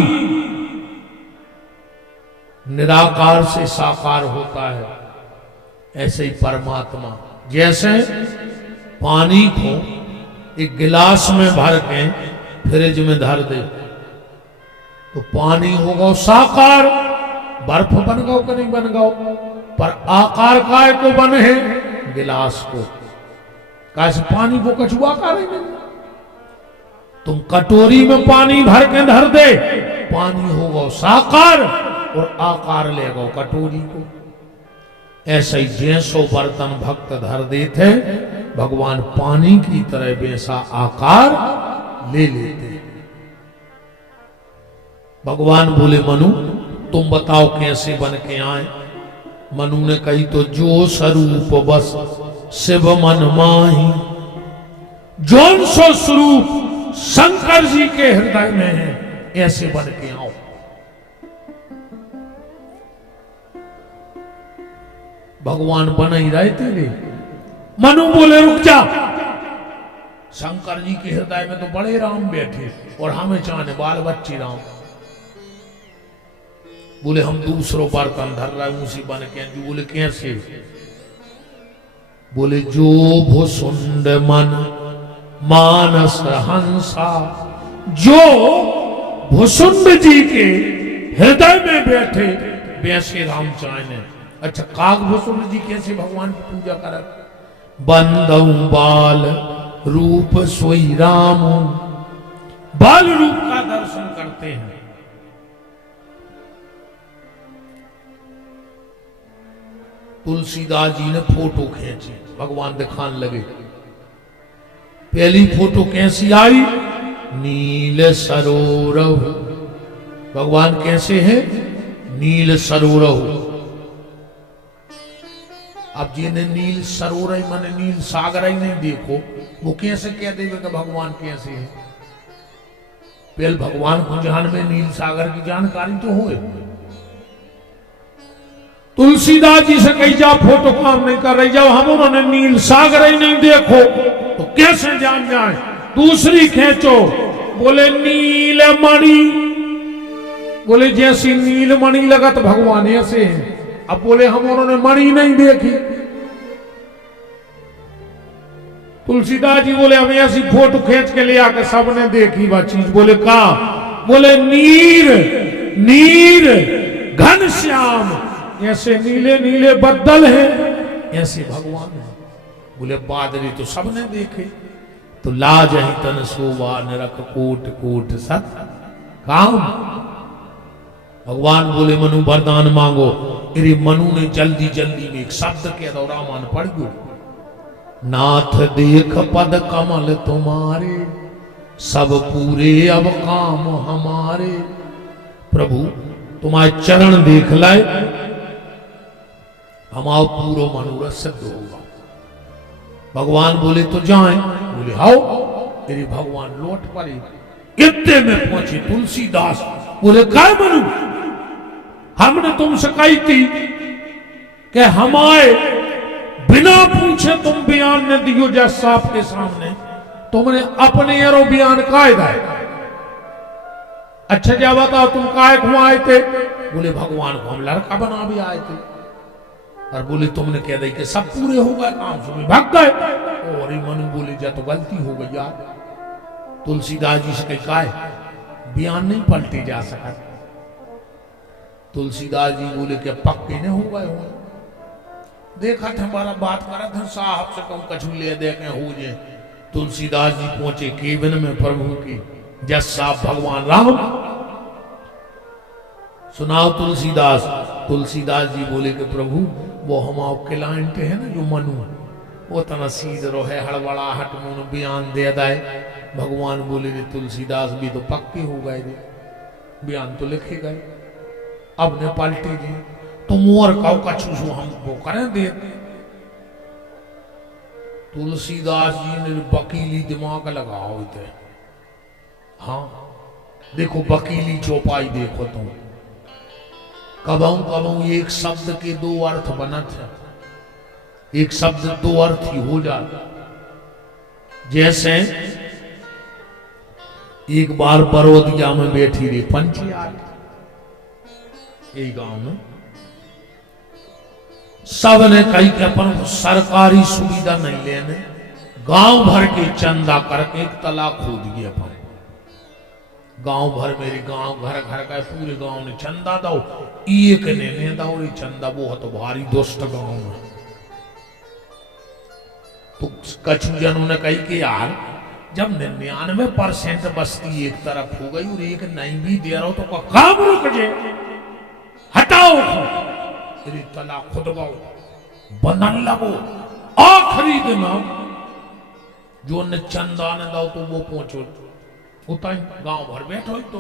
निराकार से साकार होता है, ऐसे ही परमात्मा जैसे पानी को एक गिलास में भर के फ्रिज में धर दे तो पानी होगा साकार, बर्फ बन गो कि नहीं बन गो, पर आकार काय को बने है? गिलास को। कैसे पानी को कछु आकार ही नहीं। तुम कटोरी में पानी भर के धर दे, पानी होगा साकार और आकार लेगा कटोरी को। ऐसे ही जैसो बर्तन भक्त धर देते, भगवान पानी की तरह वैसा आकार ले लेते। भगवान बोले मनु तुम बताओ कैसे बन के आए? मनु ने कही तो जो स्वरूप बस शिव मन माही, जौन सो स्वरूप शंकर जी के हृदय में है ऐसे बन के आओ। भगवान बन ही रहे तेरे। मनु बोले रुक जा, शंकर जी के हृदय में तो बड़े राम बैठे और हमें चाहने बाल बच्चे राम। बोले हम दूसरों बर्तन धर रहे हैं उसी बन के। जो बोले कैसे? बोले जो भुसुंड मन मानस हंसा, जो भुसुंड जी के हृदय में बैठे वैसे राम चाहने। अच्छा, काग भुसुंड जी कैसे भगवान की पूजा कर? बंदऊ बाल रूप सोई राम, बाल रूप का दर्शन करते हैं। तुलसीदास जी ने फोटो खींची, भगवान दिखाने लगे। पहली फोटो कैसी आई? नील सरोरव। भगवान कैसे हैं? नील सरोरव। अब जिन्हें नील सरोवर माने नील सागर ही नहीं देखो, वो कैसे कह देगा कि भगवान कैसे है? पहले भगवान को जान में नील सागर की जानकारी तो हो। तुलसीदास जी से कही जाओ फोटो काम नहीं कर रही, जाओ हम उन्होंने नील सागर ही नहीं देखो तो कैसे जान जाए? दूसरी खींचो, बोले नील मणि। बोले जैसी नील मणि लगा तो भगवान ऐसे है। अब बोले हम उन्होंने मणि नहीं देखी। तुलसीदास जी बोले हम ऐसी फोटो खींच के ले आके सबने देखी वह चीज। बोले कहा? बोले नीर नीर घन श्याम, ऐसे नीले नीले बदल हैं ऐसे भगवान है। बोले बादरी तो सबने देखे। तो लाज ही तन शोभा नरक कोट कोट सत काम। भगवान बोले मनु वरदान मांगो। अरे मनु ने जल्दी जल्दी में एक शब्द के दौरान पढ़ गयो, नाथ देख पद कमल तुम्हारे, सब पूरे अब काम हमारे। प्रभु तुम्हारे चरण देख लाए, हमारा पूरा मनोरथ सिद्ध होगा। भगवान बोले तो जाएं। बोले आओ। तेरे भगवान लौट पड़े। इतने में पहुंचे तुलसीदास। बोले काय मनु, हमने तुमसे कही थी कि हमारे बिना पूछे तुम बयान ने दियो जज साहब के सामने, तुमने अपने एरो बयान कायदा है। अच्छा क्या बताओ तुम काय को आए थे? बोले भगवान को हम लड़का बना भी आए थे। और बोले तुमने कह दी कि सब पूरे हो गए काम से भाग गए। और मनु बोले जा तो गलती हो गई यार। तुलसीदास जी से कही काय बयान नहीं पलटे जा सका। तुलसीदास जी बोले कि पक्के नहीं हो गए हो। देखा था हमारा बात करा था साहब से कम कछु ले देखे हो जे। तुलसीदास जी पहुंचे केबिन में प्रभु की। जज साहब भगवान राम। सुनाओ तुलसीदास। तुलसीदास जी बोले कि प्रभु वो हमारा क्लाइंट है ना जो मनु, वो तना सीध रहे हड़बड़ाहट में बयान दे दाए। भगवान बोले रे तुलसीदास भी तो पक्के हो गए रे, बयान तो लिखे गए, अब ने पलटे जी तुम और कहो कछु सो हम वो करें दे। तुलसीदास जी ने वकीली दिमाग लगाओ थे। हाँ देखो वकीली चौपाई देखो तुम। कबहू कबहू एक शब्द के दो अर्थ बनत है, एक शब्द दो अर्थ ही हो जाता। जैसे एक बार बरोदिया में बैठी रही पंचायत, एक गांव में सब ने कही कि अपन सरकारी सुविधा नहीं लेने, गांव भर के चंदा करके एक तालाब खोद दिए। अपन गांव भर मेरे गांव घर घर का पूरे गांव ने चंदा दो, एक ने दो चंदा, बहुत भारी दुष्ट गांव में। तो कछु जनों ने कही कि यार जब 99% बस्ती एक तरफ हो गई और एक नहीं भी दे रहा हो तो काम रुक जाए, हटाओ तेरी तला खुद गाओ बनन लगो। आखिरी दिन जो ने चंदा ने दो तो वो पहुंचो उतना गांव भर बैठो। तो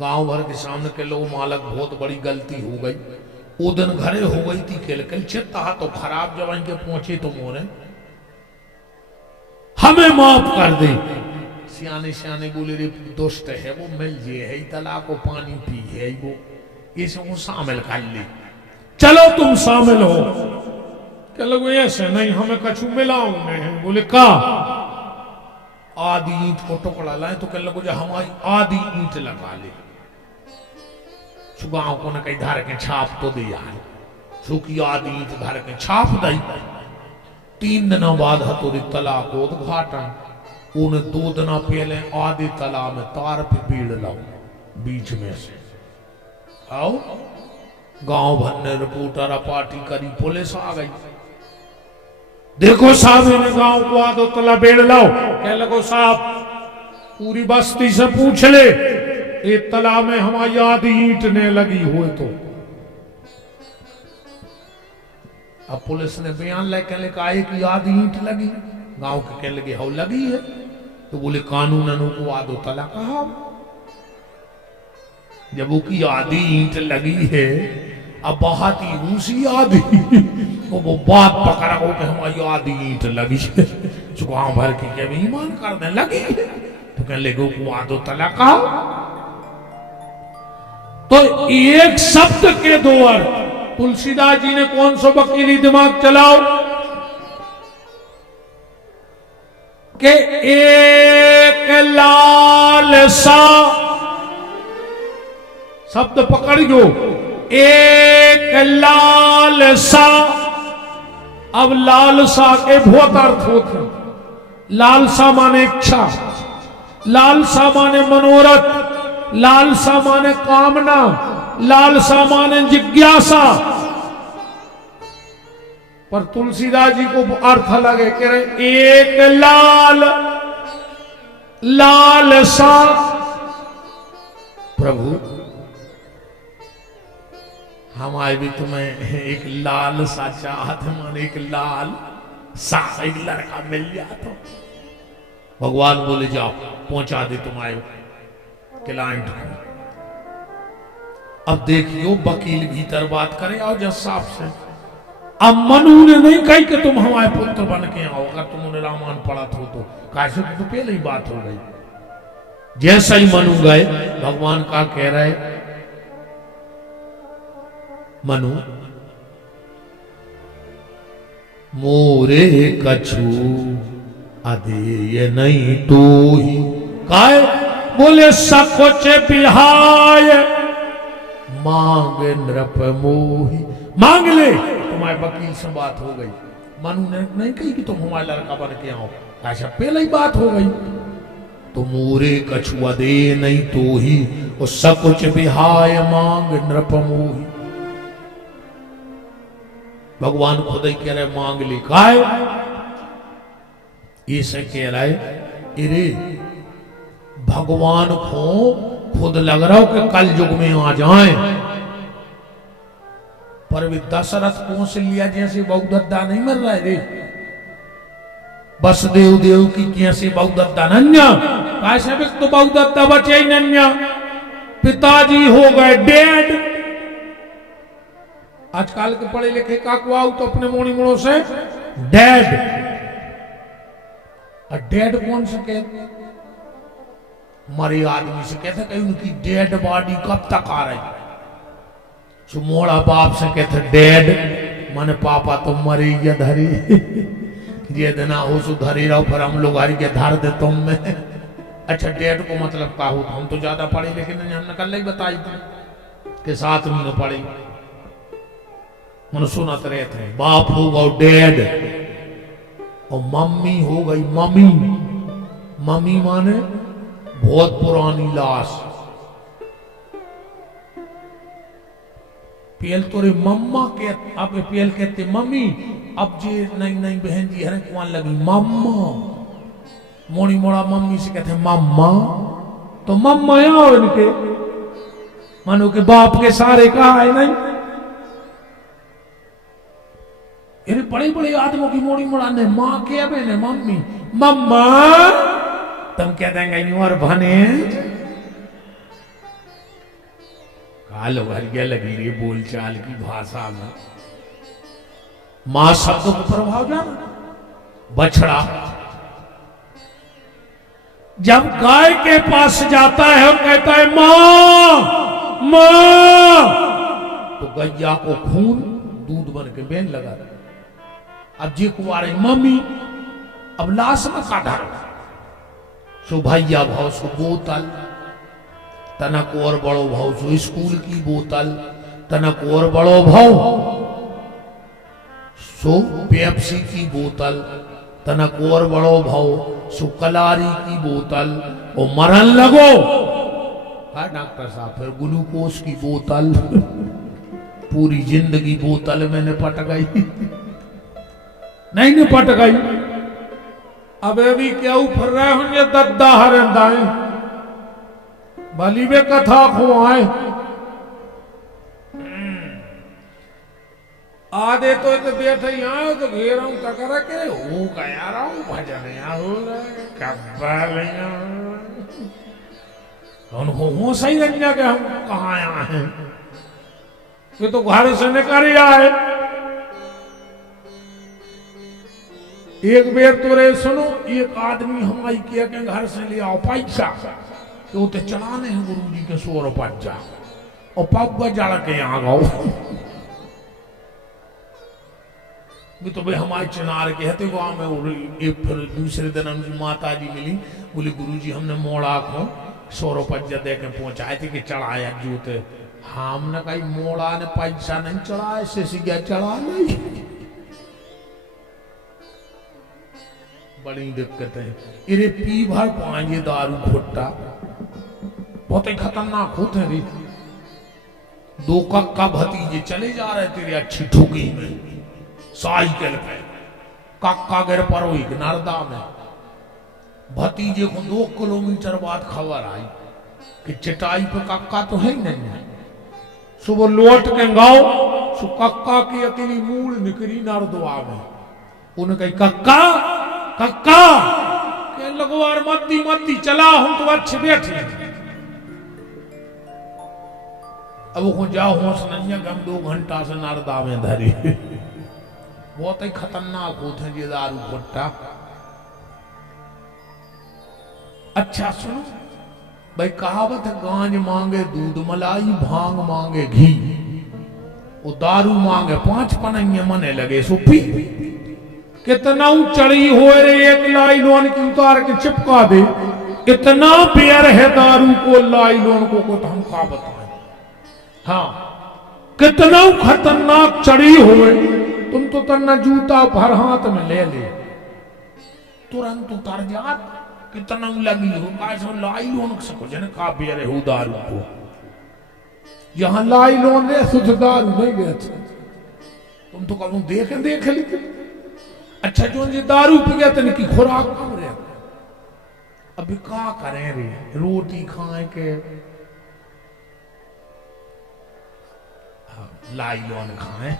गांव भर के सामने के लोग मालक बहुत बड़ी गलती हो गई, वो दिन घरे हो गई थी कल चित्ता तो खराब जब के पहुंचे तो मोरे हमें माफ कर दे। सियाने सियाने बोले रे दोस्त है वो मिल जे है तलाक को पानी पी है वो इसे शामिल कर ले, चलो तुम शामिल हो। क्या लगो ऐसे नहीं हमें कछु मिलाऊ नहीं। बोले का आधी ईंट को टुकड़ा लाए तो कह लगो जो हमारी आधी ईंट लगा ले। गाँव को न कहीं धार के छाप तो दे यार चूंकि आधी ईंट धार के छाप दई। 3 दिन बाद हथोड़ी तला को उद्घाटन उन्हें 2 दिन पहले आधे तला में तार पे बीड़ लाओ बीच में से आओ। गांव भर ने रिपोर्टर पार्टी करी, पुलिस आ गई। देखो साहब ने गांव को आधो तला बेड़ लाओ। कह लगो साहब पूरी बस्ती से पूछ ले ये तला में हमारी आधी ईंट ने लगी हुए तो। अब पुलिस ने बयान लेकर लिखा है कि आधी ईंट लगी। गांव के कहने लगे हो लगी है तो बोले कानूनन को आधो तला कहा। जब वो की आधी ईंट लगी है अब बहुत ही ऊंची आधी तो वो बात पकड़ा हो कि हमारी आधी ईंट लगी है। गांव भर की क्या ईमान करने लगी है तो कहने लगे को आधो तला कहा। तो एक शब्द के 2 अर्थ। तुलसीदास जी ने कौन सा वकीली दिमाग चलाओ कि एक लाल सा शब्द पकड़ियो, एक लाल सा। अब लालसा के बहुत अर्थ होते हैं। लालसा माने इच्छा, लालसा माने मनोरथ, लालसा माने कामना, लालसा माने जिज्ञासा। पर तुलसीदास जी को अर्थ लगे कह रहे एक लालसा। प्रभु हमारे भी तुम्हें एक लाल सा चाहत माने एक लाल सा एक लड़का मिल जाता। भगवान बोले जाओ पहुंचा दे तुम्हारे क्लाइंट को। अब देखियो वकील भीतर बात करे आओ जज साहब से। अब मनु ने नहीं कही कि तुम हमारे पुत्र बन के आओ। अगर तुमने रामायण पढ़ा तो कैसे तो पहले ही बात हो गई। जैसा ही मनु गए भगवान का कह रहे मनु मोरे कछु अधेय नहीं तो ही काय। बोले सकुच बिहाय मांग नृप मोही। मांग ले। तुम्हारे वकील से बात हो गई। मनु ने नहीं कही कि तुम हमारा लड़का बन के आओ, ऐसा पहले ही बात हो गई। तो मोरे कछु अधे नहीं तो ही और सकुच बिहाय मांग नृप मोही। भगवान खुद ही कह रहे मांग ले। काय ऐसे कह रहे अरे भगवान को खुद लग रहा हो कि कल युग में आ जाएं। पर वे दशरथ कौशल्या जैसे बहुदत्ता नहीं मर रहा है रे। वसुदेव देव की कैसे बहुदत्ता नन्या कैसे भी तो बहुदत्ता बचे ही नन्या। पिताजी हो गए डेड। आजकल के पढ़े लिखे काकुआऊ तो अपने मोड़ी मोड़ों से डेड। और डेड कौन से कहते मरे आदमी से कहते कहीं उनकी डेड बॉडी कब तक आ रही। मोड़ा बाप से कहते डेड माने पापा तुम मरे ये धरी ये देना हो सु धरी रहो पर हम लोग हरी के धार दे तुम में। अच्छा डेड को मतलब का हो हम तो ज्यादा पढ़े लेकिन हमने कल ही बताई थी कि 7 महीने पढ़े मन सुनाते रहते हैं। बाप हो गया डेड और मम्मी हो गई मम्मी। मम्मी माने बहुत पुरानी लाश। पेल तोरे मम्मा के अब पेल कहते मम्मी। अब जे नई नई बहन जी हरे कुआं लगी मम्मा। मोड़ी मोड़ा मम्मी से कहते मम्मा। तो मम्मा यहाँ इनके मानो के बाप के सारे कहा है नहीं। ये बड़े बड़े आदमों की मोड़ी मोड़ा ने माँ के अब ने मम्मी मम्मा। तुम कह देंगे और भने काल भरिया लगी रे बोलचाल की भाषा में। मां शब्द को प्रभाव जाना। बछड़ा जब गाय के पास जाता है और कहता है मां मां, तो गैया को खून दूध बन के बेन लगा। अब जी कुआरे मम्मी, अब लाश में काढ़ा सो भैया भाव सो बोतल, तनक और बड़ो भाव सो स्कूल की बोतल, तनक और बड़ो भाव सो पेप्सी की बोतल, तनक और बड़ो भाव सो कलारी की बोतल, और मरन लगो हाँ डॉक्टर साहब फिर ग्लूकोज की बोतल। पूरी जिंदगी बोतल में निपट गई। नहीं निपट गई। अब अभी क्या उफर रहे होंगे दद्दा हरंदाए भली वे कथा खुआए। आधे तो बैठे यहाँ तो घेरा टकर के हूँ कया रहा हूँ भजन उनको हो सही रंजा के हम कहाँ आए हैं, ये तो घर से निकल आए। एक बेर तो रे सुनो, एक आदमी हमारी किया के घर से ले आओ पैसा, तो ते चलाने हैं गुरुजी के 100 रुपया और पग जड़ के यहाँ गाओ। तो भाई हमारे चिनार के है गाँव में। एक फिर दूसरे दिन हमकी माता जी मिली, बोली गुरुजी हमने मोड़ा को 100 रुपया दे के पहुंचाए थे कि चढ़ाया जूते। हमने कही मोड़ा ने पैसा नहीं चढ़ाए से गया चढ़ा नहीं। बड़ी दिक्कत है। इरे पी भर पाएंगे दारू खुट्टा बहुत ही खतरनाक होते रे। 2 कक्का भतीजे चले जा रहे तेरे अच्छी ठुकी में साइकिल पे, कक्का गिर पर हुई नर्दा में। भतीजे को 2 किलोमीटर बाद खबर आई कि चटाई पे कक्का तो है ही नहीं। सुबह लौट के गाँव सु कक्का की अकेली मूल निकली नर्दवा में। उन्हें कही कक्का कक्का के लगवार मद्दी मद्दी चला हम तो अच्छे बैठे। अब वो जाओ होश नहीं है, हम 2 घंटा से नर्दा में धरी। बहुत ही खतरनाक होते हैं ये दारू भुट्टा। अच्छा सुनो भाई, कहावत है गांज मांगे दूध मलाई, भांग मांगे घी, वो दारू मांगे 5 पनैये मने लगे सो पी। कितना चढ़ी हो रे एक लाइलोन की उतार के चिपका दे। इतना प्यार है दारू को लाइलोन को तो हम का बताएं। हाँ कितना खतरनाक चढ़ी हुए, तुम तो तन्ना जूता भर हाथ में ले ले तुरंत उतर जात। कितना लगी हो कैसे लाइलोन से को जन का बेरे हो दारू को। यहाँ लाइलोन रे शुद्ध दारू नहीं गए थे। तुम तो कहूँ देख ली। अच्छा जो जी दारू पी गया तन की खुराक कम रे। अभी का करें रे, रोटी खाए के लाइलोन खाए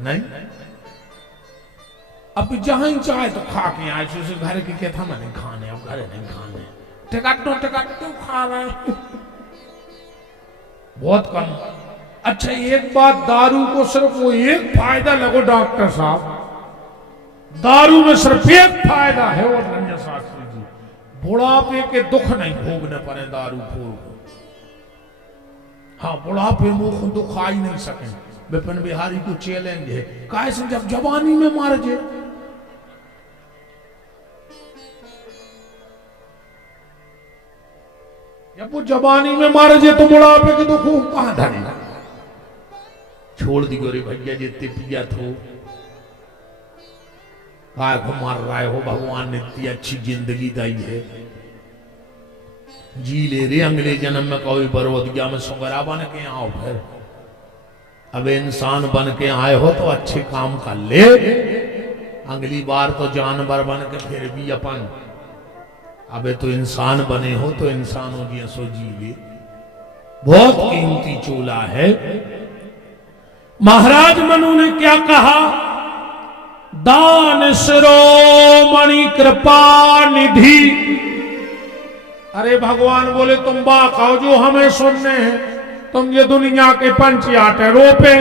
नहीं। अब जहां ही चाहे तो खा के आए उसे घर के क्या था नहीं खाने, अब घर नहीं खाने टिकट तो खा रहे हैं बहुत कम। अच्छा एक बात, दारू को सिर्फ वो एक फायदा लगो डॉक्टर साहब, दारू में सिर्फ एक फायदा है और रंजन शास्त्री जी, बुढ़ापे के दुख नहीं भोगने पड़े दारू खोर को। हाँ बुढ़ापे में दुख आ ही नहीं सके। विपिन बिहारी को चैलेंज है, कैसे जब जवानी में मार जे। जब वो जवानी में मारे जे तो बुढ़ापे के दुख कहां धरे। छोड़ दी गोरे भैया जितने पिया थो, काय को मार रहे हो। भगवान ने इतनी अच्छी जिंदगी दी है, जी ले रे। अगले जन्म में कोई बरोदिया में सुगरा बन के आओ। फिर अब इंसान बन के आए हो तो अच्छे काम कर ले। अगली बार तो जानवर बन के फिर भी अपन, अबे तो इंसान बने हो तो इंसानों जी सो जीवे। बहुत कीमती चूल्हा है। महाराज मनु ने क्या कहा, दान शिरोमणि कृपा निधि। अरे भगवान बोले तुम बाकाओ जो हमें सुनने हैं, तुम ये दुनिया के पंचयाटे रोपे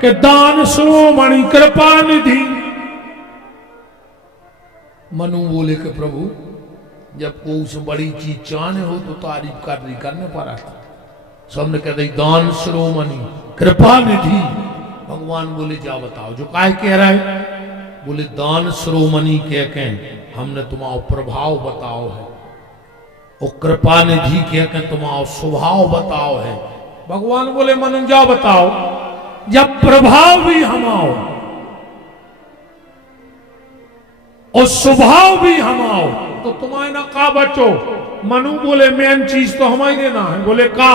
कि दान श्रोमणि कृपा निधि। मनु बोले कि प्रभु जब कोई उस बड़ी चीज चाहने हो तो तारीफ करने पर आता। सबने कह दी दान श्रोमणि कृपा निधि। भगवान बोले जा बताओ जो काय कह रहा है। बोले दान श्रोमणि कह के हमने तुम्हारा प्रभाव बताओ है, और कृपा निधि कह के तुम्हारा स्वभाव बताओ है। भगवान बोले मनु जा बताओ जब प्रभाव भी हम आओ और स्वभाव भी हम आओ तो तुम्हारे ना का बचो। मनु बोले मेन चीज तो हमारे देना है। बोले का?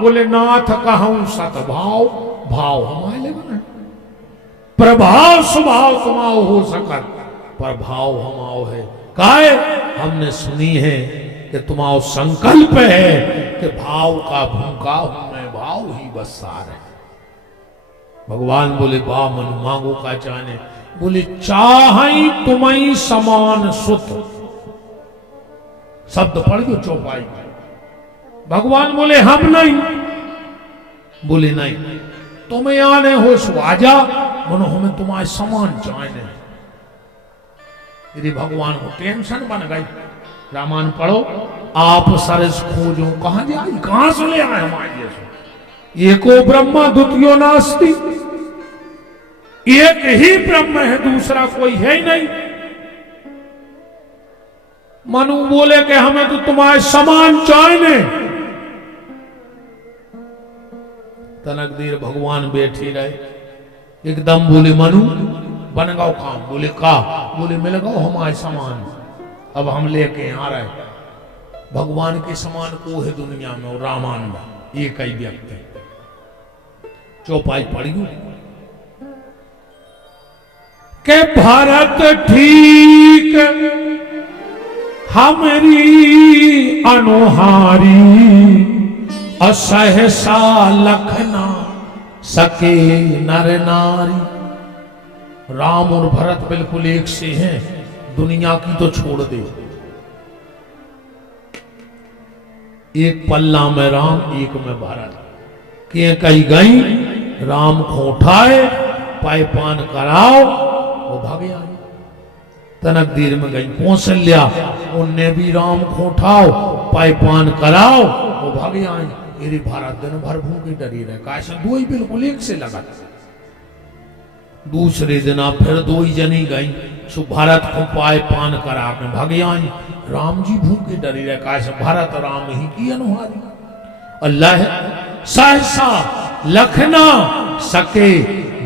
बोले नाथ कहूं सतभाव, भाव हमारे ले बना। प्रभाव स्वभाव तुम्हारा हो सकत पर भाव हमाओ है। काहे? हमने सुनी है कि तुम्हारा संकल्प है कि भाव का भूखा हूं मैं, भाव ही बस सार है। भगवान बोले बा मनु मांगो का चाहने। बोले चाहई तुम्हें समान सुत। शब्द पढ़ दो चौपाई। भगवान बोले हम नहीं। बोले नहीं तुम्हें आने हो स्वाजा मनो हमें तुम्हारे समान चाहने। यदि भगवान को टेंशन बन गई। रामायण पढ़ो। आप सरस खोजो कहां जाए, कहां से ले आए हमारे जैसे। एको ब्रह्मा द्वितीयो नास्ति। एक ही ब्रह्म है, दूसरा कोई है ही नहीं। मनु बोले कि हमें तो तुम्हारे समान चाहने। तनक देर भगवान बैठे रहे। एकदम बोले मनु बन गओ काम। बोले का? बोले मिल गओ हमारे समान। अब हम लेके आ रहे। भगवान के समान को है दुनिया में, और रामानंद एक ही व्यक्ति। चौपाई पड़ी के भरत ठीक हमारी अनुहारी, असहसा लखना सके नर नारी। राम और भरत बिल्कुल एक से हैं। दुनिया की तो छोड़ दे। एक पल्ला में राम, एक में भरत। के कही गई राम को उठाए पाए पान कराओ वो भागे आई। तनक देर में गई कौशल्या, उनने भी राम को उठाओ पाए पान कराओ वो भागे आई। मेरी भारत दिन भर भूखे डरी रहे। कैसे दो ही बिल्कुल एक से लगा। दूसरे दिन फिर दो ही जनी गई। सो भारत को पाए पान करा के भागे आई। राम जी भूखे डरी रहे। कैसे भारत राम ही की अनुहारी। अल्लाह सहसा लखना सके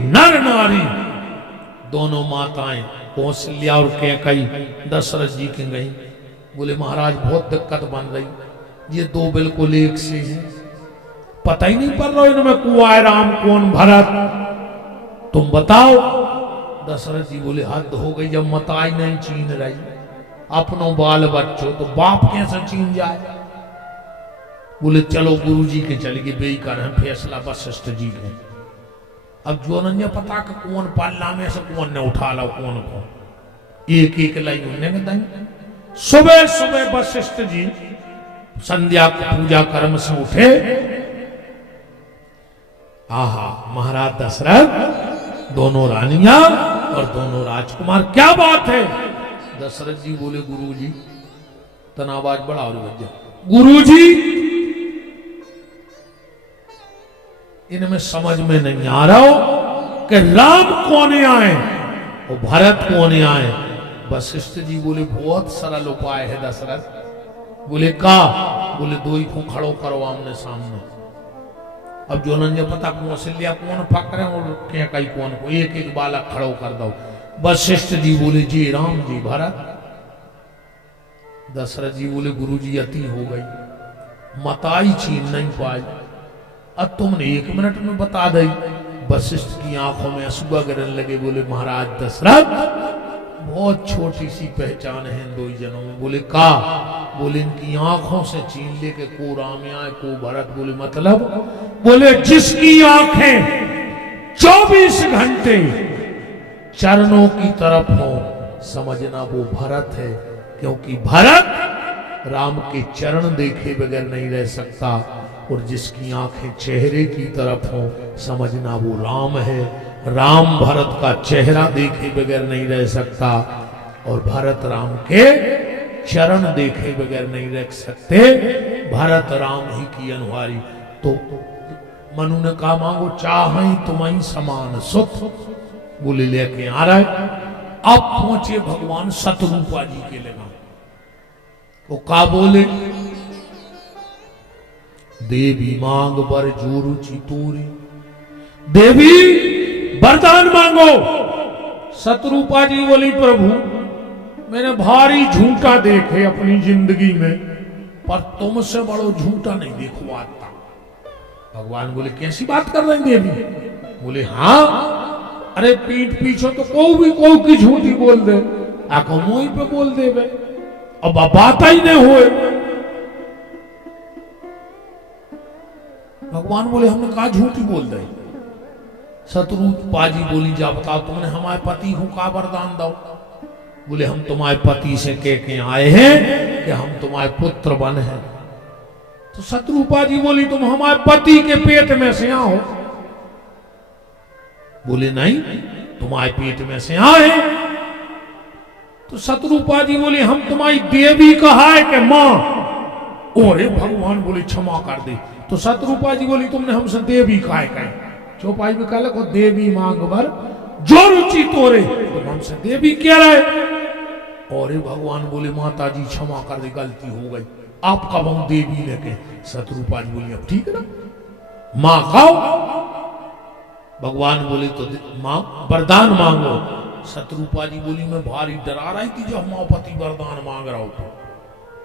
नर नारी। दोनों माताएं कौशल्या और कैकई दशरथ जी के गई। बोले महाराज बहुत दिक्कत बन रही। ये दो बिल्कुल एक से हैं। पता ही नहीं पड़ रहा इनमें कौन है राम कौन भरत। तुम बताओ। दशरथ जी बोले हद हो गई। जब मताई नहीं चीन रही अपनों बाल बच्चों तो बाप कैसे चीन जाए। बोले चलो गुरु जी के चल गए। बेकार है फैसला वशिष्ठ जी के। अब जो न पता का कौन पालना में से कौन ने उठा ला कौन को। एक एक लाई उन्हें दई। सुबह सुबह वशिष्ठ जी संध्या पूजा कर्म से उठे। आहा महाराज दशरथ दोनों रानियां और दोनों राजकुमार क्या बात है। दशरथ जी बोले गुरु जी तनावाज बड़ा और बजा। गुरु जी इनमें समझ में नहीं आ रहा हो कि राम कौन आए और भरत कौन आए। वशिष्ठ जी बोले बहुत सरल उपाय है दशरथ। बोले का? बोले दो ही को खड़ो करो आमने सामने। अब जो नंजे पता कौशल्या कौन पकड़े और क्या कई कौन को एक एक बालक खड़ो कर दो। वशिष्ठ जी बोले जी राम जी भरत। दशरथ जी बोले गुरु जी अति हो गई। मताई छीन नहीं पाई। अब तुमने 1 मिनट में बता दी। वशिष्ठ की आंखों में आंसू गिरने लगे। बोले महाराज दशरथ बहुत छोटी सी पहचान है इन दो जनों में। बोले का? बोले इनकी आंखों से छीन ले के को राम आए को भरत। बोले मतलब? बोले जिसकी आंखें 24 घंटे चरणों की तरफ हो समझना वो भरत है। क्योंकि भरत राम के चरण देखे बगैर नहीं रह सकता। और जिसकी आंखें चेहरे की तरफ हो समझना वो राम है। राम भरत का चेहरा देखे बगैर नहीं रह सकता और भरत राम के चरण देखे बगैर नहीं रह सकते। भरत राम ही की अनुहारी। तो मनु ने कहा मांगो चाहे तुम्हें समान सुख। बोले लेके आ रहा है। अब पहुंचे भगवान शत्रुपा जी के लगा। वो का बोले देवी मांग बर जो रुचि तोरी। देवी वरदान मांगो। शत्रुपा जी बोली प्रभु मैंने भारी झूठा देखे अपनी जिंदगी में पर तुमसे बड़ो झूठा नहीं देखो आता। भगवान बोले कैसी बात कर रहे हैं देवी। बोले हाँ अरे पीठ पीछे तो कोई की झूठी बोल दे आको मुंह पे बोल दे बे अब बात ही नहीं हुए। भगवान बोले हमने कहा झूठी बोल दे। शत्रुपा जी बोली जा बताओ तुमने हमारे पति को का वरदान दो। बोले हम तुम्हारे पति से कह के आए हैं कि हम तुम्हारे पुत्र बन हैं। तो शत्रुपा जी बोली तुम हमारे पति के पेट में से आओ। बोले नहीं तुम्हारे पेट में से आए। तो शत्रुपा जी बोली हम तुम्हारी देवी कहा है कि मां। और भगवान बोले क्षमा कर दे। तो शत्रुपा जी बोली तुमने हमसे देवी कहा है। चौपाई में कहा को देवी मांग बर जो रुचि तोरे। तो हमसे देवी कह रहे। और भगवान बोले माता जी क्षमा कर दे गलती हो गई आपका बहु देवी ने कहे। शत्रुपा जी बोली अब ठीक है ना मां खाओ। भगवान बोले तो मां वरदान मांगो। शत्रुपा जी बोली मैं भारी डरा रही थी जो हम पति वरदान मांग रहा हूं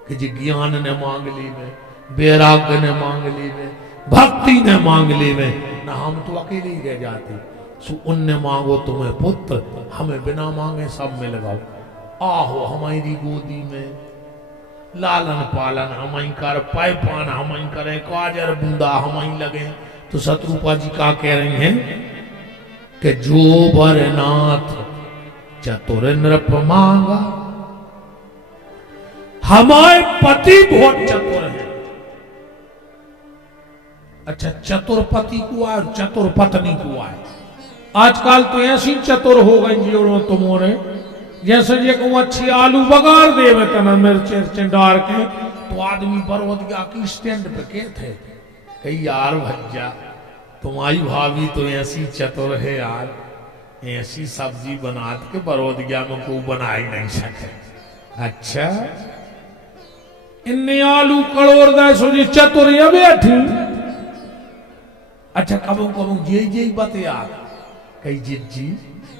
कि जी ज्ञान ने मांग ली में वैराग्य ने मांग ली में भक्ति ने मांग ली में ना हम तो अकेले ही रह जाते। सो उनने मांगो तुम्हें पुत्र हमें बिना मांगे सब में लगाओ। आहो हमारी गोदी में लालन पालन हम कर पाए पान हम करें काजर बूंदा हम लगे। तो शत्रुपा जी का कह रही हैं कि जो भरनाथ चतुर नृप मांगा। हमारे पति बहुत चतुर है। अच्छा चतुर पति को आए और चतुर पत्नी को आए। आजकल तो ऐसी चतुर हो गई जी तुम्हारे जैसे ये को अच्छी आलू बगाड़ दे में तना मिर्च डाल के तो आदमी पर्वत गया की स्टैंड पे के थे कही यार भज्जा तुम्हारी भाभी तो ऐसी चतुर है यार ऐसी सब्जी बना के पर्वत गया में को बना ही नहीं सके। अच्छा इन्ने आलू कड़ोर दे सो जी चतुर ये बैठी। अच्छा कबो कबो जे बते यार कही जिज्जी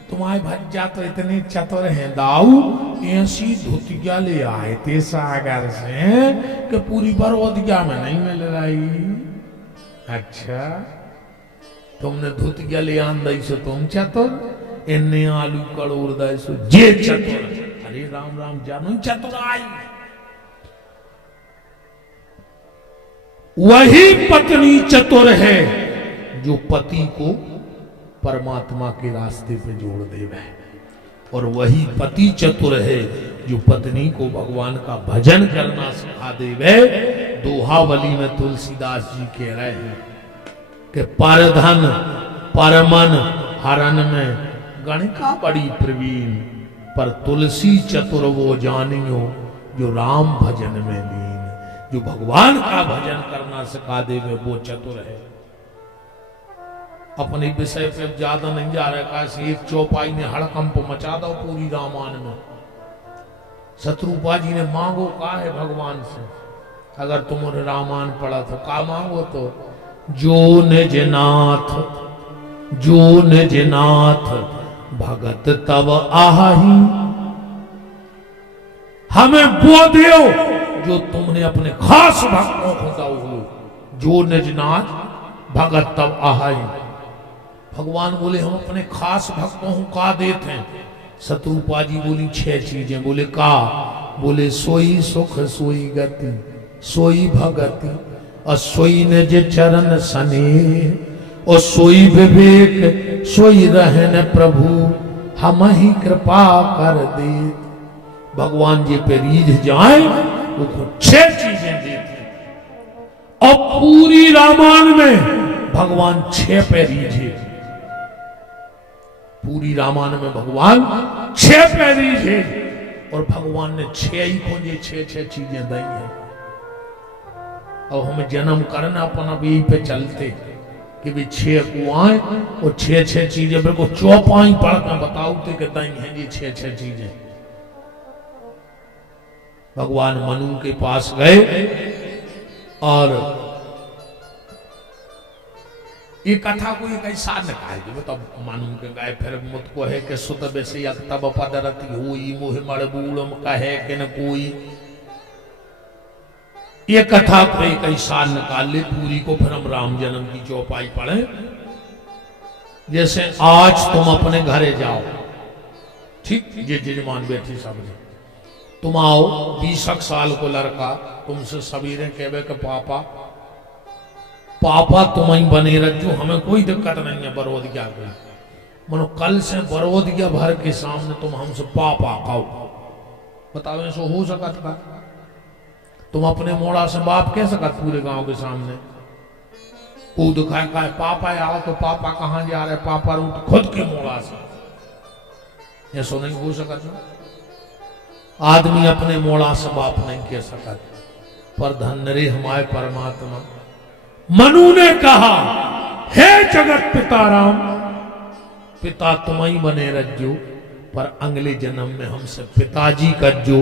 तुम्हारे भज्जा तो इतने चतुर हैं दाऊ ऐसी धुतिया ले आए थे सागर से कि पूरी बरवतिया में नहीं मिल रही। अच्छा तुमने धुतिया ले आन दई सो तुम चतुर इन्ने आलू कड़ोर दई सो जे चतुर। अरे राम राम जानो चतुर आई। वही पत्नी चतुर है जो पति को परमात्मा के रास्ते पे जोड़ देवे और वही पति चतुर है जो पत्नी को भगवान का भजन करना सिखा देवे। दोहावली में तुलसीदास जी कह रहे हैं कि परधन परमन हरन में गणिका बड़ी प्रवीण पर तुलसी चतुर वो जानियो जो राम भजन में लीन। जो भगवान का भजन करना सिखा देवे वो चतुर है। अपने विषय पे ज्यादा नहीं जा रहा काशी एक चौपाई ने हड़कंप मचा दो पूरी रामायण में। शत्रुपा जी ने मांगो का है भगवान से। अगर तुमने रामायण पढ़ा तो का मांगो तो जो निज नाथ भगत तब आही। हमें वो दो जो तुमने अपने खास भक्तों को दो। जो निज नाथ भगत तब आही। भगवान बोले हम अपने खास भक्तों को का देते हैं। शत्रुपा जी बोली 6 चीजें। बोले का। बोले सोई सुख सोई गति सोई भगति और सोई निज चरण सने और सोई विवेक सोई रहन प्रभु हम ही कृपा कर दे। भगवान जी पे रीझ जाए वो 6 चीजें देते। और पूरी रामायण में भगवान 6 पैरी थे। पूरी रामायण में भगवान 6 पैरी थे और भगवान ने 6 ही खोजे, 6 चीजें दी हैं। और हमें जन्म करना अपन अब यही पे चलते कि भी 6 कुआं और 6 चीजें मेरे को चौपाई पढ़ कर बताओ थे कि दई हैं जी 6 चीजें। भगवान मनु के पास गए और ये कथा को एक ऐसा न कहे तब मनु के गए फिर मुझको है कि सुत बेसे तब पदरती हुई मुह मड़बूड़म कहे कि न कोई। ये कथा को एक ऐसा निकाल ले पूरी को फिर हम राम जन्म की चौपाई पढ़े। जैसे आज तुम अपने घरे जाओ, ठीक, ये जजमान बैठी सब तुम आओ, 20 साल को लड़का तुमसे सवेरे कहवे कि पापा तुम ही बने रखो, हमें कोई दिक्कत नहीं है बरोदिया कोई। मनो कल से बरोदिया भर के सामने तुम हमसे पापा कहो, बताओ ऐसा हो सकत का? तुम अपने मोड़ा से बाप कह सकत पूरे गांव के सामने? को दिखाए का पापा आओ तो पापा कहां जा रहे, पापा रूट खुद के मोड़ा से, ऐसा नहीं हो सकत ना। आदमी अपने मोड़ा से बाप नहीं कह सकत। पर धन्य रे हमारे परमात्मा। मनु ने कहा, हे जगत पिता राम, पिता तुम ही बने रज्जो, पर अगले जन्म में हमसे पिताजी कर जो।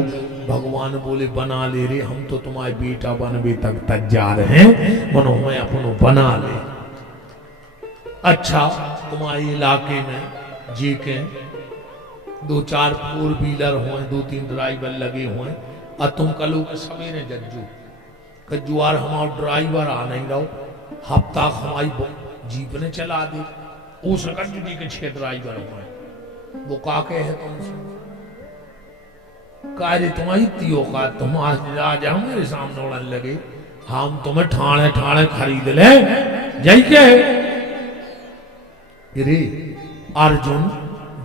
भगवान बोले बना ले रे, हम तो तुम्हारे बेटा बनवे तक जा रहे हैं, मनो मैं अपनो बना ले। अच्छा, तुम्हारे इलाके में जी के 2-4 फोर व्हीलर हुए, 2-3 ड्राइवर लगे हुए, और तुम कलो के सवेरे जज्जू कजुआर हमारा ड्राइवर आ नहीं रहो, हफ्ता हमारी जीप ने चला दे। उस गज्जू जी के 6 ड्राइवर हुए, वो काके है तुमसे कार्य तुम्हारी तियो का, तुम आज आ जाओ मेरे सामने उड़न लगे, हम तुम्हें ठाणे ठाणे खरीद ले जय के। रे अर्जुन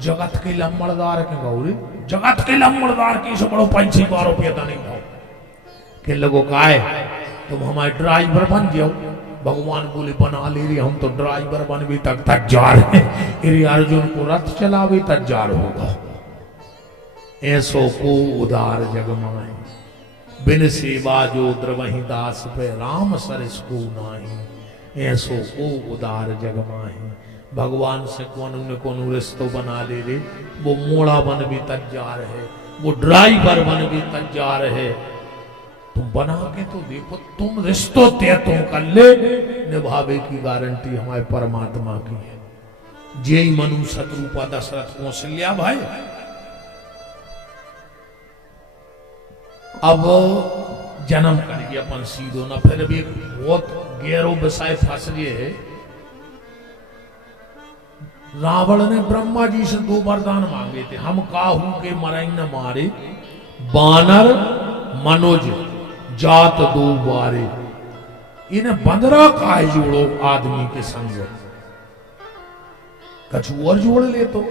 जगत के लम्बड़दार के गौरी, जगत के लम्बड़दार की से बड़ो 5-6 रुपया तो नहीं भाव के लगो काय तुम हमारे ड्राइवर बन जाओ। भगवान बोले बना ले रही, हम तो ड्राइवर बनवे तक जा रहे हैं, अर्जुन को रथ चलावे तक जा रहे होगा। ऐसो को उदार जगमाए, बिन सेवा जो द्रवहि दास पे, राम सरस को नाही। ऐसो को उदार जगमाए, भगवान से कौन रिश्तो बना ले रे। वो मोड़ा बन भी तक जा रहे, वो ड्राइवर बन भी तक जा रहे। तुम बना के तो देखो, तुम रिश्तो तय तुम कर ले, निभावे की गारंटी हमारे परमात्मा की है। जय मनु शत्रुपा दशरथ कौशल्या भाई। अब जन्म करिए अपन सीधो ना, फिर भी बहुत गहरो विषय फंस गए है। रावण ने ब्रह्मा जी से 2 वरदान मांगे थे, हम काहू के मरई न मारे, बानर मनोज जात 2 बारे। इन्हें बंदरा काहे जोड़ो आदमी के संग, कछु और जोड़ ले तो।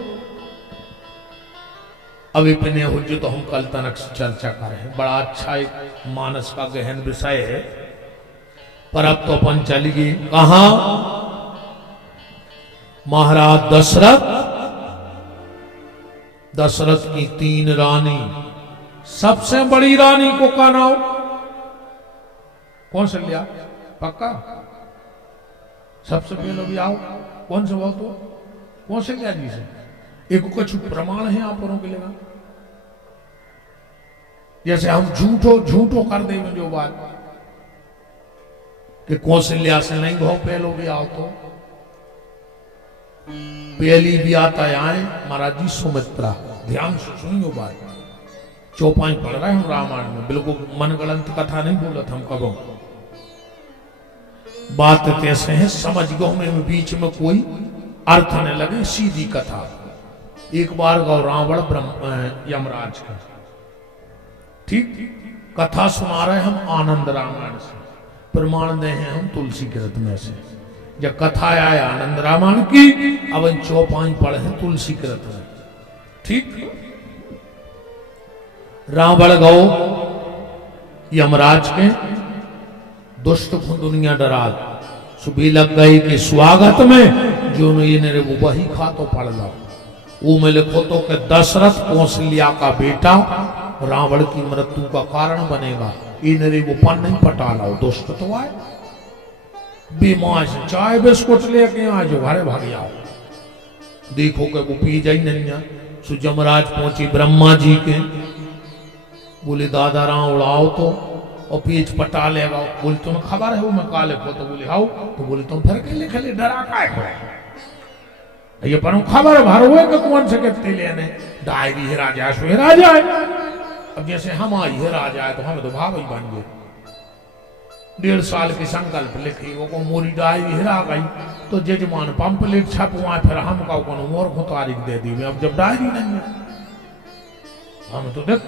अब इतने हो जो तो हम कल तक चर्चा कर रहे हैं, बड़ा अच्छा एक मानस का गहन विषय है। पर अब तो अपन चलिए कहां, महाराज दशरथ की 3 रानी, सबसे बड़ी रानी को का नाम कौन से लिया? पक्का सबसे पहले भी आओ, कौन से बहुत हो, कौन से लिया जी से? एक कुछ प्रमाण है आप के लिए, जैसे हम झूठो कर दे जो बात कि कौशल्या से नहीं भाव पहलो भी आओ, तो पहली भी आता आए महाराज जी सुमित्रा। ध्यान से सुनियो बात, चौपाई पढ़ रहे हम रामायण में, बिल्कुल मनगढ़ंत कथा नहीं बोलत हम कबो। बात कैसे है समझ गो में, बीच में कोई अर्थ न लगे, सीधी कथा। एक बार गौ रावण यमराज का, ठीक, कथा सुना रहे हम आनंद रामायण से, प्रमाण दे हैं हम तुलसी कृत में से। जब कथा आए आनंद रामायण की, अब इन चौपाई पढ़े हैं तुलसी कृत में, ठीक। रावण गौ यमराज के दुष्ट को दुनिया डरा सुबह लग गई कि स्वागत में जो ने वो वही खा तो पढ़ लो वो में लिखो तो कि दशरथ कौशल्या का बेटा रावण की मृत्यु का कारण बनेगा इन रे वो पन नहीं पटा लाओ दुष्ट तो आए बीमार चाय बिस्कुट लेके आ जो घरे भाग आओ देखो कि वो पी जाई नहीं सो जमराज पहुंची ब्रह्मा जी के बोले दादा राम उड़ाओ तो और पेच पटा लेगा बोले तुम्हें खबर है वो मैं काले को तो बोले आओ तो बोले तुम फिर के लिखे ले डरा काय हो ये पर खबर भर हुए कि कौन से कितने लेने डायरी है राजा सो राजा है अब जैसे हम आई है राजा है तो हमें तो भाव ही बन गए 1.5 साल की संकल्प लिखी वो को मोरी डायरी हिरा गई तो जजमान पंपलेट छपवा फिर हम का मोर को तारीख दे दी अब जब डायरी नहीं है हम तो दिक्कत